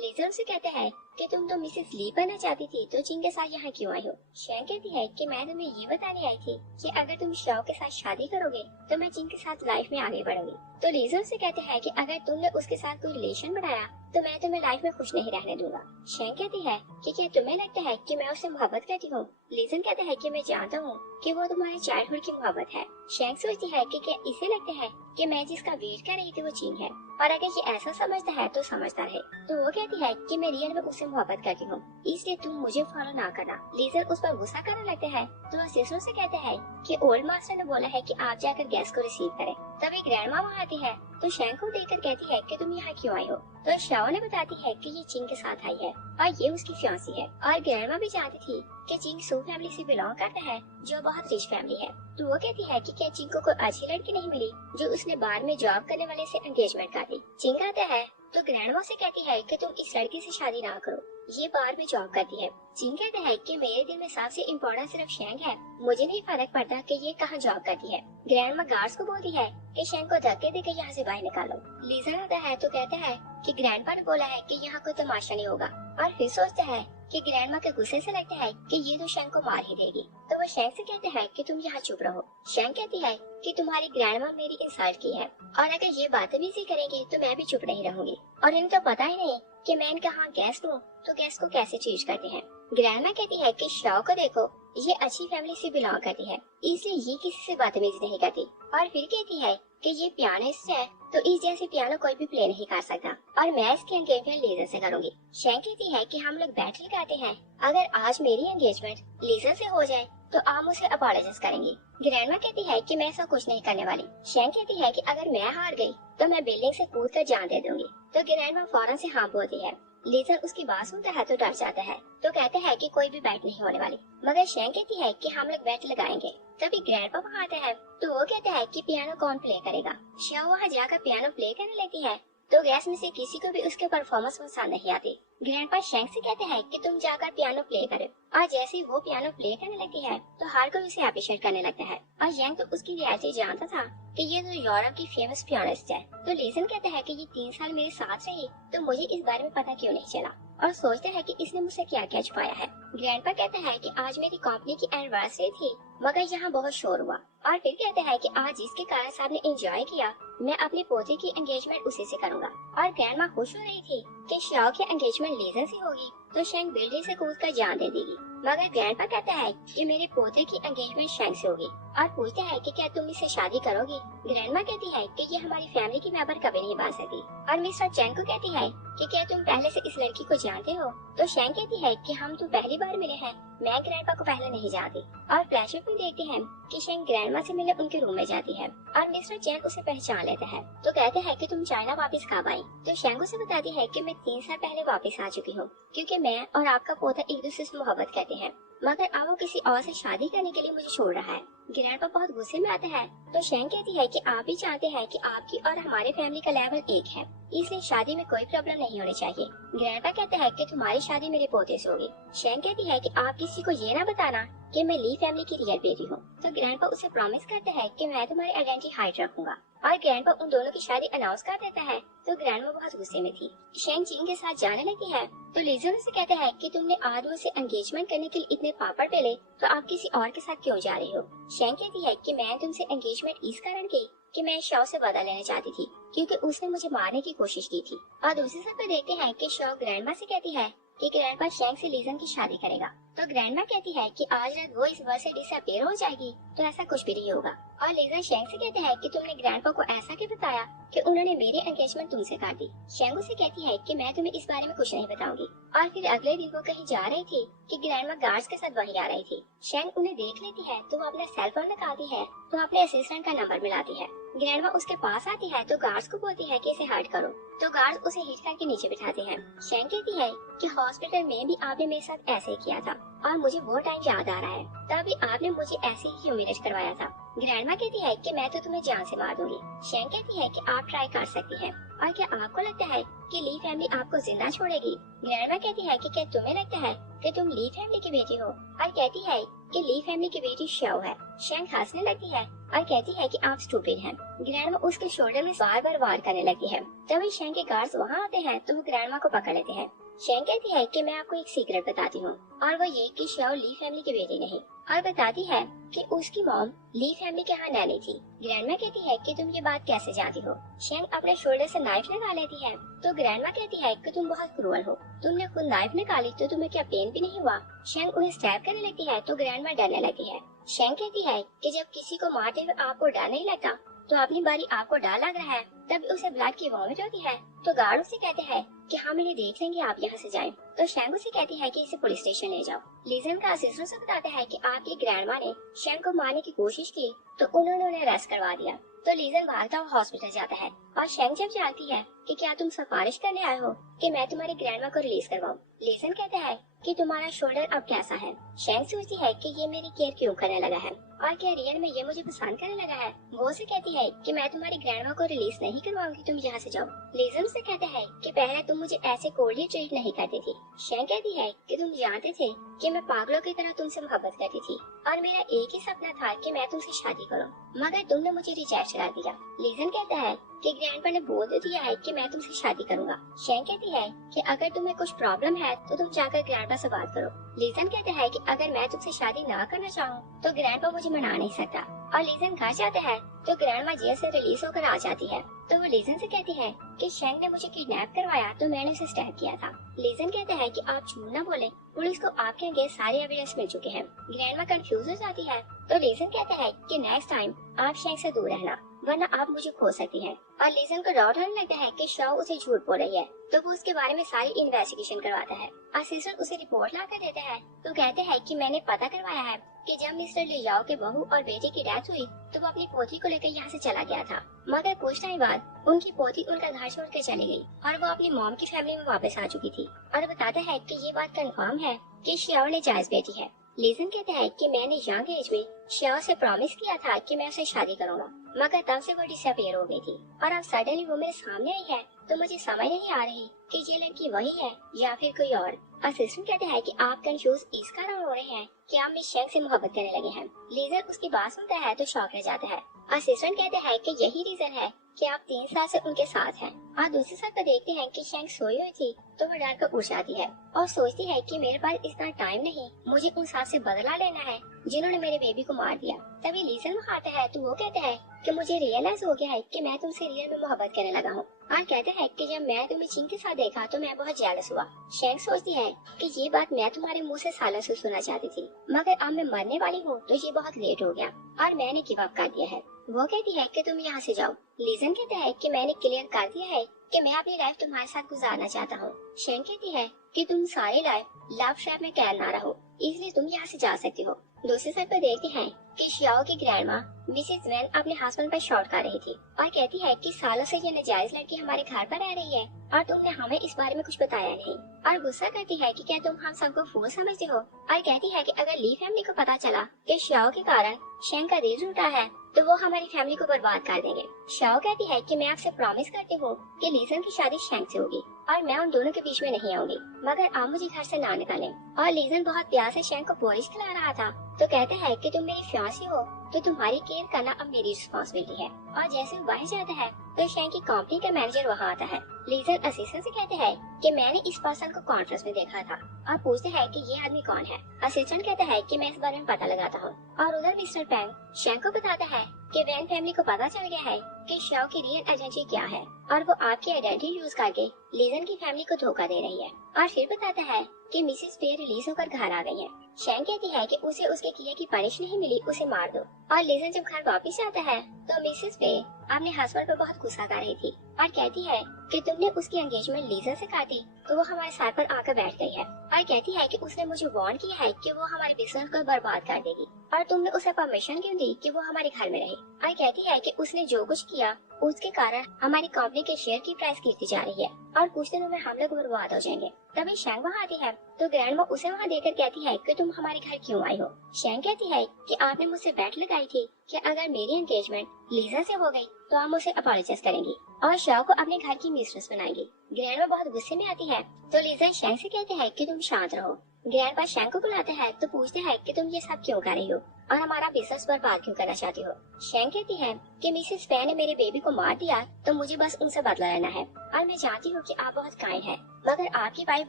लीजन उसे कहते हैं कि तुम तो मिसेस ली बनना चाहती थी तो चिंग के साथ यहाँ क्यों आई हो। शैंग कहती है कि मैं तुम्हें ये बताने आई थी कि अगर तुम शाओ के साथ शादी करोगे तो मैं चिंग के साथ लाइफ में आगे बढ़ूंगी। तो लीजन से कहते हैं कि अगर तुमने उसके साथ कोई रिलेशन बनाया तो मैं तुम्हें लाइफ में खुश नहीं रहने दूंगा। शैंग कहती है कि क्या तुम्हें लगता है कि मैं उससे मोहब्बत करती हूँ। लीजन कहते हैं कि मैं जानता हूँ कि वो तुम्हारे चाइल्डहुड की मोहब्बत है। शैंग सोचती है कि क्या इसे लगता है कि मैं जिसका वेट कर रही थी वो चिंग है और अगर ये ऐसा समझता है तो समझता है। तो वो कहती है कि मैं रियल में उससे मोहब्बत करती हूँ, इसलिए तुम मुझे फॉलो ना करना। लीजन उस पर गुस्सा करने लगता है तो वो सिस्टर से कहते हैं कि ओल्ड मास्टर ने बोला है कि आप जाकर गेस्ट को रिसीव करें। तभी ग्रैंडमा वहाँ आती है तो शैंग को देखकर कहती है कि तुम यहाँ क्यों आई हो। तो शाओ ने बताती है कि ये चिंग के साथ आई है और ये उसकी फियांसी है। और ग्रैंडमा भी जानती थी कि चिंग सू फैमिली से बिलोंग करता है जो बहुत रिच फैमिली है। तो वो कहती है कि क्या चिंग को कोई अच्छी लड़की नहीं मिली जो उसने बाद में जॉब करने वाले से एंगेजमेंट कर दी। चिंग आता है तो ग्रैंडमा से कहती है कि तुम इस लड़की से शादी ना करो, ये बार में जॉब करती है। चिंग कहता है कि मेरे दिल में सबसे इम्पोर्टेंट सिर्फ शैंग है, मुझे नहीं फर्क पड़ता कि ये कहाँ जॉब करती है। ग्रैंडमा गार्ड्स को बोलती है कि शैंग को धक्के देकर यहाँ से बाहर निकालो। लीजन आता है तो कहता है कि ग्रैंडपा ने बोला है कि यहाँ कोई तमाशा नहीं होगा और फिर सोचता है कि ग्रैंडमा के गुस्से से लगता है कि ये तो शैंग को मार ही देगी। तो वो शैंग से कहते हैं कि तुम यहाँ चुप रहो। शैंग कहती है कि तुम्हारी ग्रैंडमा मेरी इंसल्ट की है और अगर ये बदतमीजी करेंगे तो मैं भी चुप नहीं रहूंगी और इनको पता ही नहीं कि मैं इनका हाँ गेस्ट हूँ तो गेस्ट को कैसे ट्रीट करते हैं। ग्रैंडमा कहती है कि शाओ को देखो, ये अच्छी फैमिली से बिलोंग करती है इसलिए ये किसी से बदतमीजी नहीं करती। और फिर कहती है कि ये पियानिस्ट है तो इस जैसे पियानो कोई भी प्ले नहीं कर सकता और मैं इसकी एंगेजमेंट लीजन से करूंगी। शैंग कहती है कि हम लोग बैटल करते हैं, अगर आज मेरी एंगेजमेंट लीजन से हो जाए तो आप मुझे अपॉलोजाइज करेंगी। ग्रैंडमा कहती है कि मैं ऐसा कुछ नहीं करने वाली। शैंग कहती है कि अगर मैं हार गई तो मैं बिल्डिंग से कूद कर जान दे दूंगी। तो ग्रैंडमा फौरन से हाँ बोलती है। लीजन उसकी बात सुनता है तो डर जाता है तो कहता है कि कोई भी बैट नहीं होने वाली, मगर शैंग कहती है कि हम लोग बैट लगाएंगे। तभी ग्रैंडपा वहाँ आता है तो वो कहता है कि पियानो कौन प्ले करेगा। शाओ वहाँ जाकर पियानो प्ले करने लगती है तो गैस में से किसी को भी उसके परफॉर्मेंस पसंद नहीं आती। ग्रैंडपा शैंग से कहते हैं कि तुम जाकर पियानो प्ले करो और जैसे ही वो पियानो प्ले करने लगती है तो हर कोई उसे अप्रिशिएट करने लगता है और यंग तो उसकी रियलिटी जानता था कि ये तो यूरोप की फेमस पियानिस्ट है। तो लीजन कहता है कि ये 3 साल मेरे साथ रही तो मुझे इस बारे में पता क्यों नहीं चला और सोचता है कि इसने मुझसे क्या क्या छुपाया है। ग्रैंडपा कहता है कि आज मेरी कंपनी की एनिवर्सरी थी मगर यहाँ बहुत शोर हुआ और फिर कहता है कि आज जिसके कारण सबने एंजॉय किया मैं अपने पोते की एंगेजमेंट उसी से करूंगा। और ग्रैंडमा खुश हो रही थी कि शाओ की एंगेजमेंट लीजन से होगी तो शैंग बिल्डिंग से कूद कर जान दे देगी, मगर ग्रैंडपा कहता है कि मेरे पोते की एंगेजमेंट शैंग से होगी और पूछता है कि क्या तुम इससे शादी करोगी। ग्रैंडमा कहती है कि ये हमारी फैमिली की मेंबर कभी नहीं बन सकती और मिस्टर चैंग को कहती है कि क्या तुम पहले से इस लड़की को जानते हो। तो शैंग कहती है कि हम तो पहली बार मिले हैं, मैं ग्रैंडपा को पहले नहीं जानती। और फ्लैशबैक में देखते हैं कि शैंग ग्रैंडमा से मिलने उनके रूम में जाती है और मिस्टर चैंग उसे पहचान लेता है तो कहते हैं कि तुम चाइना वापस कब आई। तो शैंग उसे बताती है कि मैं 3 साल पहले वापस आ चुकी हूँ क्योंकि मैं और आपका पोता एक दूसरे से मोहब्बत करते हैं, मगर अब वो किसी और से शादी करने के लिए मुझे छोड़ रहा है। ग्रैंडपा बहुत गुस्से में आता है तो शैंग कहती है कि आप भी चाहते हैं कि आपकी और हमारे फैमिली का लेवल एक है इसलिए शादी में कोई प्रॉब्लम नहीं होनी चाहिए। ग्रैंडपा कहता है कि तुम्हारी शादी मेरे पोते से होगी। शैंग कहती है कि आप किसी को ये ना बताना कि मैं ली फैमिली की रियल बेटी हूँ। तो ग्रैंडपा उसे प्रॉमिस करता है कि मैं तुम्हारी आइडेंटिटी हाइड रखूंगा और ग्रैंडपा उन दोनों की शादी अनाउंस कर देता है तो ग्रैंडमा बहुत गुस्से में थी। शेंग जिंग के साथ जाने लगती है तो लीजन उसे कहता है कि तुमने आज मुझसे एंगेजमेंट करने के लिए इतने पापड़ बेले तो आप किसी और के साथ क्यों जा रही हो। शेंग कहती है कि मैं तुमसे एंगेजमेंट इस कारण की कि मैं शॉ से बदला लेना चाहती थी क्योंकि उसने मुझे मारने की कोशिश की थी। और दूसरी साइड पर देखते हैं कि शॉ ग्रैंडमा से कहती है कि ग्रैंडपा शेंग से लीजन की शादी करेगा तो ग्रैंडमा कहती है कि आज रात वो इस वर्ल्ड से डिसअपीयर हो जाएगी तो ऐसा कुछ भी नहीं होगा। और लीजन शेंग से कहते हैं कि तुमने ग्रैंडपा को ऐसा क्यों बताया कि उन्होंने मेरी एंगेजमेंट तुमसे काट दी। शेंग उसे कहती है कि मैं तुम्हें इस बारे में कुछ नहीं बताऊंगी। और फिर अगले दिन वो कहीं जा रही थी कि ग्रैंडमा गार्ड्स के साथ वहीं आ रही थी। शेंग उन्हें देख लेती है तो वो अपना सेल फोन निकालती है तो अपने असिस्टेंट का नंबर मिलाती है। ग्रैंडमा उसके पास आती है तो गार्ड्स को बोलती है कि इसे हर्ट करो तो गार्ड्स उसे हिट करके नीचे बिठाते हैं। शेंग कहती है कि हॉस्पिटल में भी आपने मेरे साथ ऐसे ही किया था और मुझे वो टाइम याद आ रहा है तभी आपने मुझे ऐसे ही ह्यूमिलेट करवाया था। ग्रैंडमा कहती है कि मैं तो तुम्हें जान से मार दूंगी। शेंग कहती है कि आप ट्राई कर सकती हैं और क्या आपको लगता है कि ली फैमिली आपको जिंदा छोड़ेगी। ग्रैंडमा कहती है कि क्या तुम्हें लगता है कि तुम ली फैमिली की बेटी हो और कहती है कि ली फैमिली की बेटी शो है। शेंग हंसने लगती है और कहती है कि आप स्टूपिड हैं। ग्रैंडमा उसके शोल्डर में बार बार वार करने लगती है तभी शेंग के गार्ड्स वहाँ आते हैं तो वो ग्रैंडमा को पकड़ लेते हैं। शेंग कहती है कि मैं आपको एक सीक्रेट बताती हूँ और वो ये कि शो ली फैमिली की बेटी नहीं और बताती है कि उसकी मॉम ली फैमिली के यहाँ नैनी थी। ग्रैंडमा कहती है कि तुम ये बात कैसे जानती हो। शेंग अपने शोल्डर से नाइफ निकाल लेती है तो ग्रैंडमा कहती है कि तुम बहुत क्रूअल हो, तुमने खुद नाइफ निकाली तो तुम्हें क्या पेन भी नहीं हुआ। शेंग उन्हें स्टैब करने लगती है तो ग्रैंडमा डरने लगती है। शेंग कहती है कि जब किसी को मारते हुए आपको डर नहीं लगता तो अपनी बारी आपको डर लग रहा है तब उसे ब्लड की वॉमिट होती है तो गार्ड उसे कहते हैं कि हम इन्हें देख लेंगे, आप यहाँ से जाएं। तो शेंग उसे कहती है कि इसे पुलिस स्टेशन ले जाओ। लीजन का असिस्टेंट से बताता है कि आपकी ग्रैंडमा ने शेंग को मारने की कोशिश की तो उन्होंने उन्हें अरेस्ट करवा दिया। तो लीजन भागता हुआ हॉस्पिटल जाता है और शेंग जब जानती है कि क्या तुम सिफारिश करने आए हो कि मैं तुम्हारी ग्रैंडमा को रिलीज करवाऊं। लीजन कहता है कि तुम्हारा शोल्डर अब कैसा है। शेंग सोचती है कि ये मेरी केयर क्यों करने लगा है और क्या रियल में ये मुझे पसंद करने लगा है। वो उसे कहती है कि मैं तुम्हारी ग्रैंडमा को रिलीज नहीं करवाऊंगी, तुम यहाँ से जाओ। लीजन से कहता है कि पहले तुम मुझे ऐसे कोल्डली ट्रीट नहीं करती थी। शेंग कहती है कि तुम जानते थे कि मैं पागलों की तरह तुमसे मोहब्बत करती थी और मेरा एक ही सपना था कि मैं तुमसे शादी करूं, मगर तुमने मुझे रिजेक्ट कर दिया। लीजन कहता है कि ग्रैंडपा ने बोल तो दिया है कि मैं तुमसे शादी करूंगा। शेंग कहती है कि अगर तुम्हें कुछ प्रॉब्लम है तो तुम जाकर ग्रैंडपा से बात करो। लीजन कहता है कि अगर मैं तुमसे शादी ना करना चाहूँ तो ग्रैंडपा मुझे मना नहीं सकता। और लीजन घर जाता है तो ग्रैंडमा जेल से रिलीज होकर आ जाती है तो वो लीजन से कहती है कि शेंग ने मुझे किडनैप करवाया तो मैंने उसे स्टैब किया था। लीजन कहता है कि आप झूठ न बोले, पुलिस को आपके अगेंस्ट सारे एविडेंस मिल चुके हैं। ग्रैंडमा कंफ्यूज हो जाती है तो लीजन कहता है कि नेक्स्ट टाइम आप शेंग से दूर रहना वरना आप मुझे खो सकती हैं। और लीजन को डाउट होने लगता है कि शॉ उसे झूठ बोल रही है तो वो उसके बारे में सारी इन्वेस्टिगेशन करवाता है। असिस्टेंट उसे रिपोर्ट ला कर देता है तो कहते हैं कि मैंने पता करवाया है कि जब मिस्टर लियाओ के बहू और बेटे की डेथ हुई तो वो अपनी पोती को लेकर यहाँ से चला गया था, मगर कुछ टाइम बाद उनकी पोती उनका घर छोड़ कर चली गई और वो अपनी मॉम की फैमिली में वापस आ चुकी थी। और बताता है कि ये बात कंफर्म है कि शियाओ ने जायज बेटी है। लीजन कहता है कि मैंने यंग एज में शियाओ से प्रॉमिस किया था कि मैं उसे शादी करूंगा, मगर तब से वो डिसअपीयर हो गई थी और अब सडनली वो मेरे सामने आई है तो मुझे समझ नहीं आ रही कि ये लड़की वही है या फिर कोई और। असिस्टेंट कहते हैं कि आप कंफ्यूज इस कारण हो रहे हैं कि आप मिस शेंग से मोहब्बत करने लगे हैं। लीजन उसकी बात सुनता है तो शॉक रह जाता है। असिस्टेंट कहते हैं कि यही रीजन है कि आप 3 साल से उनके साथ हैं। और दूसरी साइड पर देखते हैं कि शेंग सोई हुई थी तो वो डर कर उठ जाती है और सोचती है कि मेरे पास इतना टाइम नहीं, मुझे उन साथ से बदला लेना है जिन्होंने मेरे बेबी को मार दिया। तभी लीजन वहाँ आता है तो वो कहता है कि मुझे रियलाइज हो गया है कि मैं तुमसे रियल में मोहब्बत करने लगा हूँ। और कहता है कि जब मैं तुम्हें चिंग के साथ देखा तो मैं बहुत जेलस हुआ। शेंग सोचती है कि ये बात मैं तुम्हारे मुंह से सालों से सुनना चाहती थी, मगर अब मैं मरने वाली हूँ तो ये बहुत लेट हो गया और मैंने गिव अप कर दिया है। वो कहती है कि तुम यहाँ से जाओ। लीजन कहता है कि मैंने क्लियर कर दिया है कि मैं अपनी लाइफ तुम्हारे साथ गुजारना चाहता हूँ। शेंग कहती है कि तुम सारी लाइफ लव ट्रैप में कैद ना रहो, इसलिए तुम यहाँ से जा सकती हो। दूसरी साइड पर देखते हैं कि शियाओ की ग्रैंडमा मिसेस वैन अपने हस्बैंड पर शॉट कर रही थी और कहती है कि सालों से ये नाजायज लड़की हमारे घर पर रह रही है और तुमने हमें इस बारे में कुछ बताया नहीं। और गुस्सा करती है कि क्या तुम हम सबको फूल समझते हो। और कहती है कि अगर ली फैमिली को पता चला कि शियाओ के कारण शेंग का दिल टूटा है तो वो हमारी फैमिली को बर्बाद कर देंगे। शियाओ कहती है कि मैं आपसे प्रॉमिस करती हूँ कि लीजन की शादी शेंग से होगी। और मैं उन दोनों के बीच में नहीं आऊंगी, मगर आप मुझे घर से ना निकालें। और लीजन बहुत प्यार से शैंक को बोरिश खिला रहा था तो कहता है कि तुम मेरी फियांसी हो तो तुम्हारी केयर करना अब मेरी रिस्पॉन्सिबिलिटी है। और जैसे वो बाहर जाता है तो शैंक की कंपनी का मैनेजर वहाँ आता है। लीजन असिस्टेंट से कहते हैं कि मैंने इस पर्सन को कॉन्फ्रेंस में देखा था और पूछते हैं कि ये आदमी कौन है। असिस्टेंट कहता है कि मैं इस बारे में पता लगाता हूँ। और उधर मिस्टर पैंग शैंक को बताता है कि वैन फैमिली को पता चल गया है कि शाओ की रियल आइडेंटिटी क्या है और वो आपकी आइडेंटिटी यूज करके लीजन की फैमिली को धोखा दे रही है। और फिर बताता है कि मिसेस पे रिलीज होकर घर आ गई है। शैंक कहती है कि उसे उसके किए की पनिश नहीं मिली, उसे मार दो। और लीजन जब घर वापस आता है तो मिसेस पे अपने हस्बैंड पर बहुत गुस्सा कर रही थी और कहती है कि तुमने उसकी एंगेजमेंट लीजन से काटी तो वो हमारे साथ पर आकर बैठ गई है। और कहती है कि उसने मुझे वार्न किया है कि वो हमारे बिजनेस को बर्बाद कर देगी और तुमने उसे परमिशन क्यों दी कि वो हमारे घर में रहे। और कहती है कि उसने जो कुछ किया उसके कारण हमारी कंपनी के शेयर की प्राइस गिरती जा रही है और कुछ दिनों में हम लोग बर्बाद हो जाएंगे। तभी शैंक वहाँ आती है तो ग्रैंडमा उसे वहाँ देकर कहती है कि तुम हमारे घर क्यों आई हो। शैंक कहती है कि आपने मुझसे बेट लगाई थी कि अगर मेरी एंगेजमेंट लीजा से हो गई तो आप मुझे अपॉलोजाइज करेंगी और शाओ को अपने घर की मिस्ट्रेस बनाएंगी। ग्रैंडमा बहुत गुस्से में आती है तो लीजा शैंक से कहते हैं कि तुम शांत रहो। ग्रैंडपा शैंक को बुलाते हैं तो पूछते हैं कि तुम ये सब क्यों कर रही हो और हमारा बिजनेस बर्बाद क्यों करना चाहती हो। शैंक कहती है कि मिसेस फे ने मेरे बेबी को मार दिया तो मुझे बस उनसे बदला लेना है और मैं जानती हूँ कि आप बहुत काइंड हैं, मगर आपकी वाइफ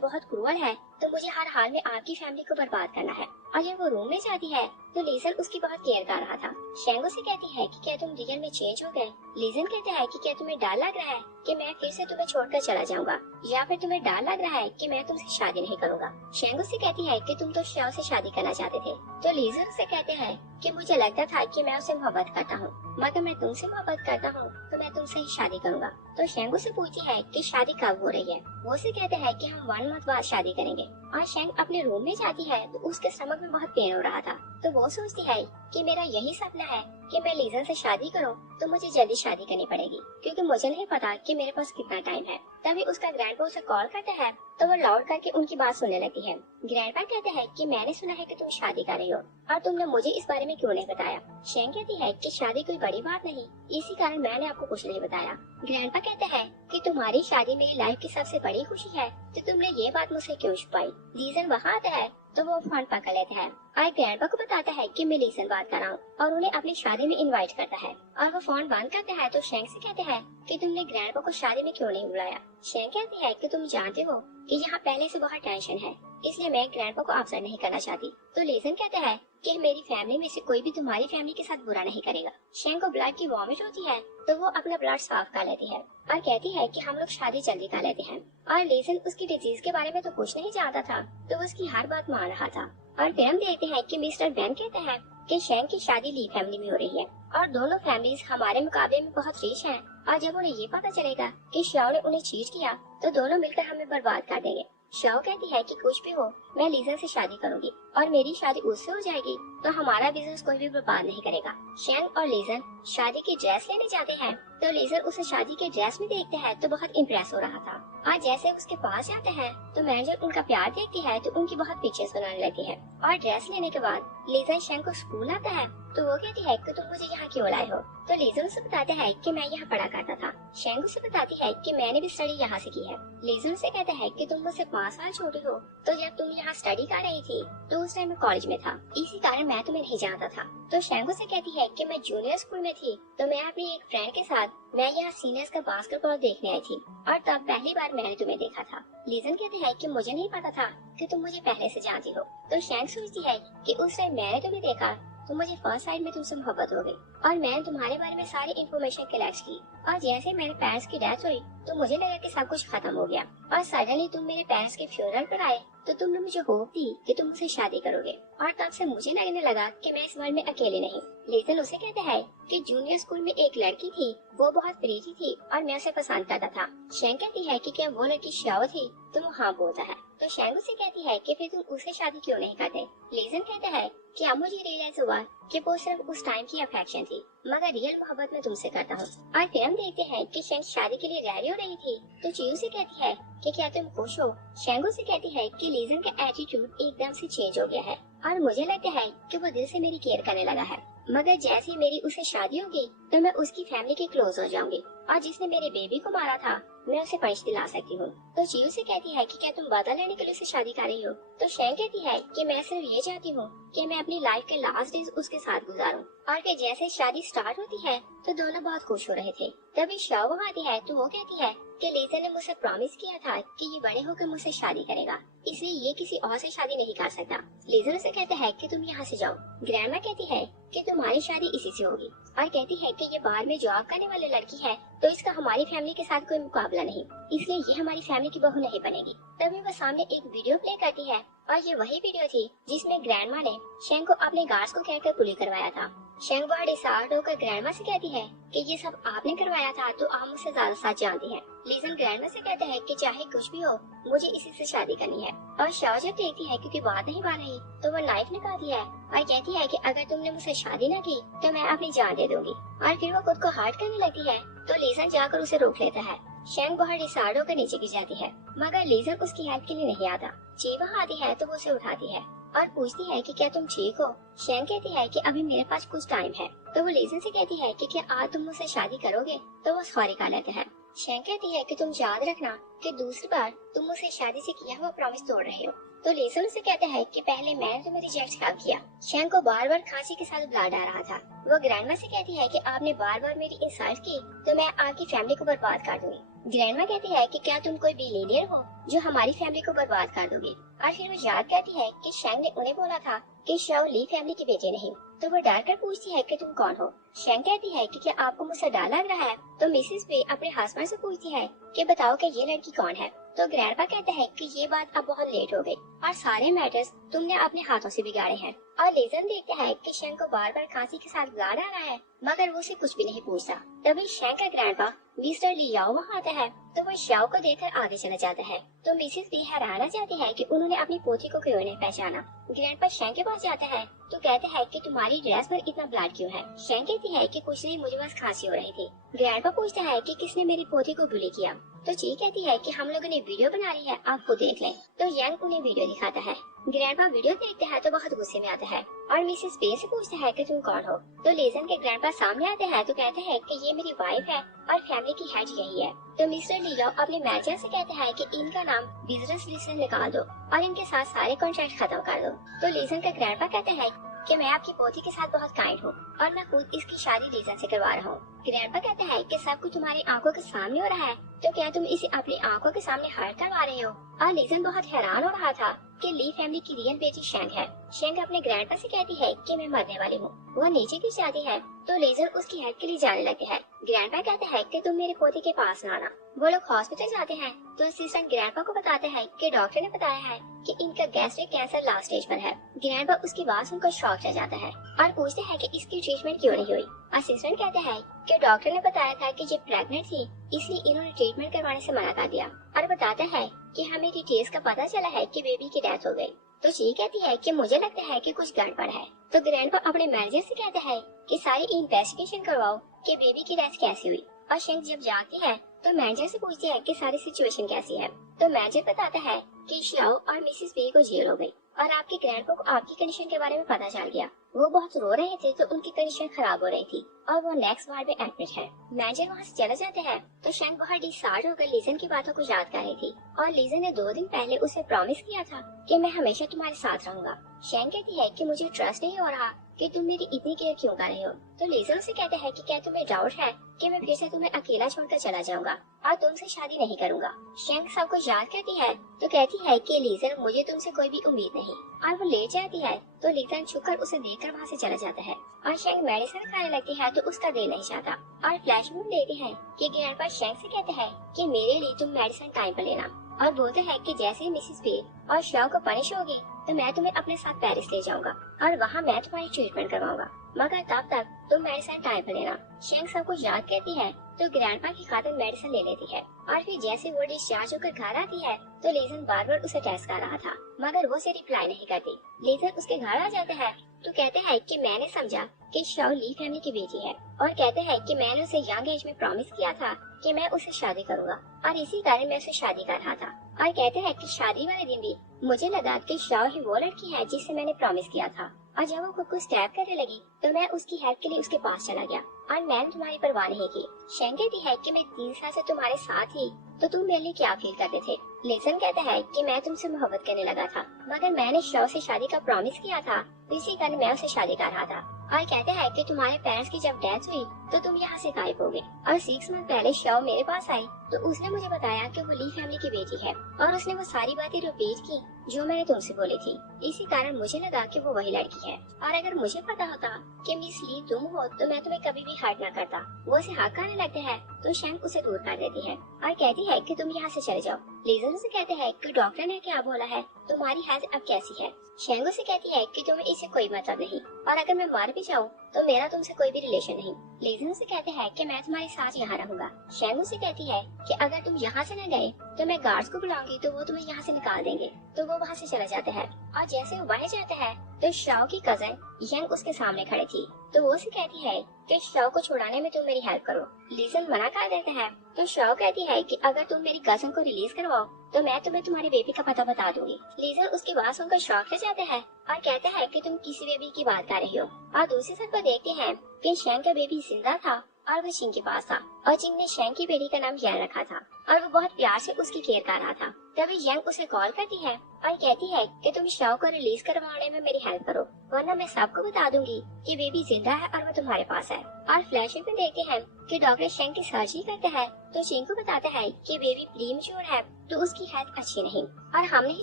बहुत क्रूअल है तो मुझे हर हाल में आपकी फैमिली को बर्बाद करना है। और जब वो रूम में जाती है तो लीजन उसकी बहुत केयर कर रहा था। शैंक उसे कहती है कि क्या तुम रियल में चेंज हो गए। लीजन कहता है कि क्या तुम्हें डर लग रहा है कि मैं फिर से तुम्हें छोड़कर चला जाऊंगा या फिर तुम्हें डर लग रहा है कि मैं तुमसे शादी नहीं करूंगा। शैंक उसे कहती है कि तुम तो शाओ से शादी करना चाहते थे। तो लीजन उसे कहते हैं कि मुझे लगता था कि मैं उससे मोहब्बत करता हूँ, मगर मैं तुमसे मोहब्बत करता हूँ तो मैं तुमसे ही शादी करूंगा। तो शैंक उसे पूछती है कि शादी कब हो रही है। वो उसे कहते हैं कि हम 1 मंथ बाद शादी करेंगे। और शैंक अपने रूम में जाती है तो उसके स्टमक में बहुत पेन हो रहा था तो वो सोचती है कि मेरा यही सपना है कि मैं लीजन से शादी करूं तो मुझे जल्दी शादी करनी पड़ेगी क्योंकि मुझे नहीं पता कि मेरे पास कितना टाइम है। तभी उसका ग्रैंडपा उसे कॉल करता है तो वो लाउड करके उनकी बात सुनने लगती है। ग्रैंडपा कहते हैं कि मैंने सुना है कि तुम शादी कर रही हो और तुमने मुझे इस बारे में क्यों नहीं बताया। शैंक कहती है कि शादी कोई बड़ी बात नहीं, इसी कारण मैंने आपको कुछ नहीं बताया। ग्रैंडपा कहते हैं कि तुम्हारी शादी मेरी लाइफ की सबसे बड़ी खुशी है तो तुमने ये बात मुझसे क्यों छुपाई। लीजन वहाँ आता है तो वो फोन पकड़ लेता है और ग्रैंडपा को बताता है कि मैं लीजन बात कर रहा हूँ और उन्हें अपनी शादी में इनवाइट करता है। और वो फोन बंद करता है तो शैंक से कहते हैं कि तुमने ग्रैंडपा को शादी में क्यों नहीं बुलाया। शैंक कहती है कि तुम जानते हो कि यहाँ पहले से बहुत टेंशन है इसलिए मैं ग्रैंडपा को अपसेट नहीं करना चाहती। तो लीजन कहता है कि मेरी फैमिली में से कोई भी तुम्हारी फैमिली के साथ बुरा नहीं करेगा। शैंक को ब्लड की वॉमिट होती है तो वो अपना ब्लड साफ कर लेती है और कहती है कि हम लोग शादी जल्दी कर लेते हैं। और लीजन उसकी डिजीज के बारे में तो कुछ नहीं जानता था तो वो उसकी हर बात मान रहा था। और फिर हम देखते हैं कि मिस्टर बेन कहते हैं कि शैंक की शादी ली फैमिली में हो रही है और दोनों फैमिलीज हमारे मुकाबले में बहुत रिच हैं और जब उन्हें ये पता चलेगा कि शाओ ने उन्हें चीट किया तो दोनों मिलकर हमें बर्बाद कर देंगे। शाओ कहती है कि कुछ भी हो मैं लीजन से शादी करूंगी और मेरी शादी उससे हो जाएगी तो हमारा बिजनेस कोई भी बर्बाद नहीं करेगा। शैंक और लीजन शादी की ड्रेस लेने जाते हैं तो लीजन उसे शादी के ड्रेस में देखते हैं तो बहुत इम्प्रेस हो रहा था। आज जैसे उसके पास जाते हैं तो मैनेजर उनका प्यार देखती है तो उनकी बहुत पिक्चर्स बनाने लगती है। और ड्रेस लेने के बाद लीजन शैंक को स्कूल आता है तो वो कहती है कि तुम मुझे यहाँ क्यों लाए हो। तो लीजन उसे बताता है कि मैं यहाँ पढ़ा करता था। शैंक उसे बताती है कि मैंने भी स्टडी यहाँ से की है। लीजन से कहता है कि तुम मुझसे 5 साल छोटी हो तो जब तुम यहाँ स्टडी कर रही थी तो उस टाइम मैं कॉलेज में था, इसी कारण मैं तुम्हें नहीं जानता था। तो शैंक उसे कहती है कि मैं जूनियर स्कूल में थी तो मैं अपनी एक फ्रेंड के साथ मैं यहाँ सीनियर्स का बास्केटबॉल देखने आई थी और तब पहली बार मैंने तुम्हें देखा था। लीजन कहते हैं कि मुझे नहीं पता था कि तुम मुझे पहले से जानती हो। तो शैंक सोचती है कि उस टाइम मैंने तुम्हें देखा तो मुझे फर्स्ट साइड में तुमसे मोहब्बत हो गई और मैंने तुम्हारे बारे में सारी इन्फॉर्मेशन कलेक्ट की और जैसे मेरे पेरेंट्स की डेथ हुई तो मुझे लगा कि सब कुछ खत्म हो गया और सडनली तुम मेरे पेरेंट्स के फ्यूनरल पर आए तो तुमने मुझे होप दी कि तुम मुझसे शादी करोगे और तब से मुझे लगने लगा कि मैं इस वर्ल्ड में अकेले नहीं। लीजन उसे कहता है कि जूनियर स्कूल में एक लड़की थी, वो बहुत प्रीति थी और मैं उसे पसंद करता था। शैंक कहती है कि क्या वो लड़की शाओ थी तो वो हाँ बोलता है। तो शैंक उसे कहती है कि फिर तुम उससे शादी क्यों नहीं करते। लीजन कहता है कि अब मुझे रियलाइज हुआ कि वो सिर्फ उस टाइम की अफेक्शन थी, मगर रियल मोहब्बत में तुमसे करता हूँ। और फिर हम देखते हैं कि शैंक शादी के लिए रेडी हो रही थी तो चियू से कहती है कि क्या तुम खुश हो। शैंक से कहती है कि लीजन का एटीट्यूड एकदम से चेंज हो गया है और मुझे लगता है कि वो दिल से मेरी केयर करने लगा है, मगर जैसे ही मेरी उससे शादी होगी तो मैं उसकी फैमिली के क्लोज हो जाऊंगी और जिसने मेरे बेबी को मारा था मैं उसे पंच दिला सकती हूँ। तो जी उसे कहती है कि क्या तुम वादा लेने के लिए उसे शादी कर रही हो? तो शैंग कहती है कि मैं सिर्फ ये चाहती हूँ कि मैं अपनी लाइफ के लास्ट डेज उसके साथ गुजारूं। और फिर जैसे शादी स्टार्ट होती है तो दोनों बहुत खुश हो रहे थे। तभी शाओ वहाँ आती है तो वो कहती है कि लीजन ने मुझसे प्रॉमिस किया था कि ये बड़े होकर मुझसे शादी करेगा, इसलिए ये किसी और से शादी नहीं कर सकता। लीजन उसे कहता है कि तुम यहाँ से जाओ। ग्रैंडमा कहती है कि तुम्हारी शादी इसी से होगी और कहती है कि ये बाहर में जॉब करने वाली लड़की है तो इसका हमारी फैमिली के साथ कोई मुकाबला नहीं, इसलिए ये हमारी फैमिली की बहू नहीं बनेगी। तभी वो सामने एक वीडियो प्ले करती है और ये वही वीडियो थी जिसमें ग्रैंडमा ने शैंग को अपने गार्ड्स को कहकर पुली करवाया था। शैंग बहुत डिसहार्ट होकर ग्रैंडमा से कहती है कि ये सब आपने करवाया था तो आप मुझसे ज्यादा सच जानती हैं। लीजन ग्रैंडमा से कहता है कि चाहे कुछ भी हो मुझे इसी से शादी करनी है। और शाओ जब देखती है क्योंकि बात नहीं मान रही तो वो नाइफ निकालती है और कहती है कि अगर तुमने मुझसे शादी न की तो मैं अपनी जान दे दूंगी। और फिर वो खुद को हर्ट करने लगती है तो लीजन जाकर उसे रोक लेता है। शैंग बहुत डिसहार्ट होकर नीचे गिर जाती है मगर लीजन उसकी हेल्प के लिए नहीं आता। ची वहाँ आती है तो वो उसे उठाती है और पूछती है कि क्या तुम ठीक हो? शैंग कहती है कि अभी मेरे पास कुछ टाइम है। तो वो लीजन से कहती है कि क्या आज तुम मुझसे शादी करोगे? तो वो सॉरी कर लेते हैं। शैंग कहती है कि तुम याद रखना कि दूसरी बार तुम मुझसे शादी से किया हुआ प्रॉमिस तोड़ रहे हो। तो लीजन से कहता है कि पहले मैंने तुम्हें रिजेक्ट कब किया। शैंग को बार बार खांसी के साथ ब्लड आ रहा था। वो ग्रैंडमा से कहती है कि आपने बार बार मेरी इंसल्ट की तो मैं आपकी फैमिली को बर्बाद कर दूंगी। ग्रैंडमा कहती है कि क्या तुम कोई बिलियनियर हो जो हमारी फैमिली को बर्बाद कर दोगे। और फिर वो याद करती है कि शैंग ने उन्हें बोला था कि शाओ ली फैमिली के बेटे नहीं। तो वो डर कर पूछती है कि तुम कौन हो। शैंग कहती है कि क्या आपको मुझसे डर लग रहा है। तो मिसेस वे अपने हस्बैंड से पूछती है कि बताओ कि ये लड़की कौन है। तो ग्रैंडपा कहता है कि ये बात अब बहुत लेट हो गई और सारे मैटर्स तुमने अपने हाथों से बिगाड़े हैं। और लीजन देखता है कि शैंग को बार बार खांसी के साथ ब्लड आ रहा है मगर वो उसे कुछ भी नहीं पूछता। तभी शैंग का ग्रैंडपा मिस्टर लियाओ वहाँ आता है तो वो शाओ को देखकर आगे चला जाता है। तो मिसेस वी हैरान जाती है कि उन्होंने अपनी पोती को क्यों नहीं पहचाना। ग्रैंडपा शैंग के पास जाता है तो कहता है कि तुम्हारी ड्रेस पर इतना ब्लड क्यों है। शैंग कहती है कि कुछ नहीं, मुझे बस खांसी हो रही थी। ग्रैंडपा पूछता है कि किसने मेरी पोती को बुली किया। तो ची कहती है कि हम लोगों ने वीडियो बना ली है, आपको देख लें। तो यंग उन्हें वीडियो दिखाता है। ग्रैंडपा वीडियो देखता है तो बहुत गुस्से में आता है और मिसेस पे से पूछता है कि तुम कौन हो। तो लीजन के ग्रैंडपा सामने आते हैं तो कहते हैं कि ये मेरी वाइफ है और फैमिली की हेड यही है। तो मिस्टर लियाओ अपने मैनेजर से कहते हैं कि इनका नाम बिजनेस लिस्ट से निकाल दो और इनके साथ सारे कॉन्ट्रैक्ट खत्म कर दो। तो लीजन का ग्रैंडपा कहते हैं कि मैं आपकी पोती के साथ बहुत काइंड हूँ और मैं खुद इसकी शादी लीजन से करवा रहा हूँ। ग्रैंडपा कहता है कि सब कुछ तुम्हारी आंखों के सामने हो रहा है तो क्या तुम इसे अपनी आंखों के सामने हर्ट करवा रहे हो। और लीजन बहुत हैरान हो रहा था कि ली फैमिली की रियल बेटी शैंग है। शैंग अपने ग्रैंडपा से कहती है कि मैं मरने वाली हूँ। वो नीचे गिर जाती है तो लीजन उसकी हेल्प के लिए जाने लगते हैं। ग्रैंडपा कहता है कि तुम मेरे पोती के पास न आना। वो लोग हॉस्पिटल जाते हैं तो असिस्टेंट ग्रैंडपा को बताते हैं कि डॉक्टर ने बताया है कि इनका गैस्ट्रिक कैंसर लास्ट स्टेज पर है। ग्रैंडपा उसकी बात सुनकर शॉक रह जाता है और पूछते हैं कि इसकी ट्रीटमेंट क्यों नहीं हुई। असिस्टेंट कहते हैं कि डॉक्टर ने बताया था कि ये प्रेग्नेंट थी इसलिए इन्होंने ट्रीटमेंट करवाने से मना कर दिया। और बताता है कि हमें डिटेल्स का पता चला है कि बेबी की डेथ हो गई। तो शी कहती है कि मुझे लगता है कि कुछ गड़बड़ है। तो ग्रैंडपा अपने मैनेजर से कहता है कि सारी इन्वेस्टिगेशन करवाओ कि बेबी की डेथ कैसी हुई। और शैंग जब जागती है तो मैनेजर से पूछती है कि सारी सिचुएशन कैसी है। तो मैनेजर बताता है कि शाओ और मिसेस वे को जेल हो गई और आपके ग्रैंडपा को आपकी कंडीशन के बारे में पता चल गया। वो बहुत रो रहे थे तो उनकी कंडीशन खराब हो रही थी और वो नेक्स्ट वार्ड में एडमिट है। मैनेजर वहाँ से चला जाता है तो शैंग बहुत डिसहार्ट होकर लीजन की बातों को याद कर रही थी और लीजन ने 2 दिन पहले उसे प्रॉमिस किया था कि मैं हमेशा तुम्हारे साथ रहूंगा। शैंग कहती है कि मुझे ट्रस्ट नहीं हो रहा कि तुम मेरी इतनी केयर क्यों कर रहे हो। तो लीजन से कहता है कि क्या तुम्हें डाउट है कि मैं फिर से तुम्हें अकेला छोड़कर चला जाऊंगा और तुमसे शादी नहीं करूंगा। शैंग सब कुछ याद करती है तो कहती है कि लीजन मुझे तुमसे कोई भी उम्मीद नहीं। और वो ले जाती है तो लीजन छुपकर उसे देखकर वहाँ से चला जाता है और शैंग मेडिसिन खाने लगती है तो उसका दिल नहीं चाहता। और फ्लैशबैक देखते हैं कि ग्रैंडपा शैंग से कहते हैं कि मेरे लिए तुम मेडिसिन टाइम पर लेना और बोलते हैं कि जैसे ही मिसेस पे और शाओ को पनिश होगी तो मैं तुम्हें अपने साथ पेरिस ले जाऊंगा और वहाँ मैं तुम्हारी ट्रीटमेंट करवाऊंगा मगर तब तक तुम मेडिसिन टाइम पर लेना। शैंग सब कुछ याद करती है तो ग्रैंडपा की खातिर मेडिसिन ले लेती है और फिर जैसे वो डिस्चार्ज होकर घर आती है तो लीजन बार बार उसे टेस्ट कर रहा था मगर वो उसे रिप्लाई नहीं करती। लीजन उसके घर आ जाता है तो कहते हैं कि मैंने समझा कि शाओ ली फैमिली की बेटी है और कहते हैं कि मैंने उसे यंग एज में प्रॉमिस किया था कि मैं उससे शादी करूंगा और इसी कारण मैं उसे शादी कर रहा था। और कहते हैं कि शादी वाले दिन भी मुझे लगा कि शाओ ही वो लड़की है जिससे मैंने प्रॉमिस किया था और जब वो खुद को स्टैब करने लगी तो मैं उसकी हेल्प के लिए उसके पास चला गया और मैंने तुम्हारी परवाह नहीं की। शेंग कहती है कि मैं 3 साल से तुम्हारे साथ ही, तो तुम मेरे लिए क्या फील करते थे? लेसन कहता है कि मैं तुमसे मोहब्बत करने लगा था, मगर मैंने शॉ से शादी का प्रॉमिस किया था, तो इसी कारण मैं उससे शादी कर रहा था। और कहते हैं कि तुम्हारे पेरेंट्स की जब डेथ हुई तो तुम यहाँ से गायब हो गए और 6 मंथ पहले शॉ मेरे पास आई तो उसने मुझे बताया कि वो ली फैमिली की बेटी है और उसने वो सारी बातें रिपीट की जो मैंने तुमसे बोली थी। इसी कारण मुझे लगा कि वो वही लड़की है, और अगर मुझे पता होता कि मिस ली तुम हो तो मैं तुम्हें कभी भी हर्ट ना करता। वो उसे हाथ करने लगते हैं तो शेंग उसे दूर कर देती है और कहती है कि तुम यहाँ से चले जाओ। लीजन से कहते हैं कि डॉक्टर ने क्या बोला है, तुम्हारी हेल्थ अब कैसी है? शेंग से कहती है कि तुम्हें इससे कोई मतलब नहीं, और अगर मैं मर भी जाऊँ तो मेरा तुमसे कोई भी रिलेशन नहीं। लीजन से कहते हैं कि मैं तुम्हारे साथ यहाँ रहूंगा। शेंग से कहती है कि अगर तुम यहाँ से न गए तो मैं गार्ड्स को बुलाऊंगी तो वो तुम्हें यहाँ से निकाल देंगे। तो वो वहाँ से चले जाते हैं और जैसे वो बाहर जाते हैं तो शाओ की कजन यंग उसके सामने खड़ी थी, तो वो उसे कहती है कि शाओ को छुड़ाने में तुम मेरी हेल्प करो। लीजन मना कर देते हैं तो शाओ कहती है कि अगर तुम मेरी कजन को रिलीज करवाओ तो मैं तुम्हें तुम्हारे बेबी का पता बता दूंगी। लीजन उसकी बात सुनकर शॉक हो जाते हैं और कहते हैं कि तुम किसी बेबी की बात कर रही हो। और दूसरी तरफ को देखते हैं कि शेंग का बेबी जिंदा था और वो चिंग के पास था, और चिंग ने शेंग की बेटी का नाम यंग रखा था और वो बहुत प्यार से उसकी केयर कर रहा था। तभी यंग उसे कॉल करती है और कहती है कि तुम शाओ को रिलीज करवाने में मेरी हेल्प करो, वरना मैं सबको बता दूंगी कि बेबी जिंदा है और वो तुम्हारे पास है। और फ्लैशबैक में देखते हैं कि डॉक्टर शेंग की सर्जरी करता है तो चिंग को बताता है कि बेबी प्रीमेच्योर है तो उसकी हेल्थ अच्छी नहीं और हम नहीं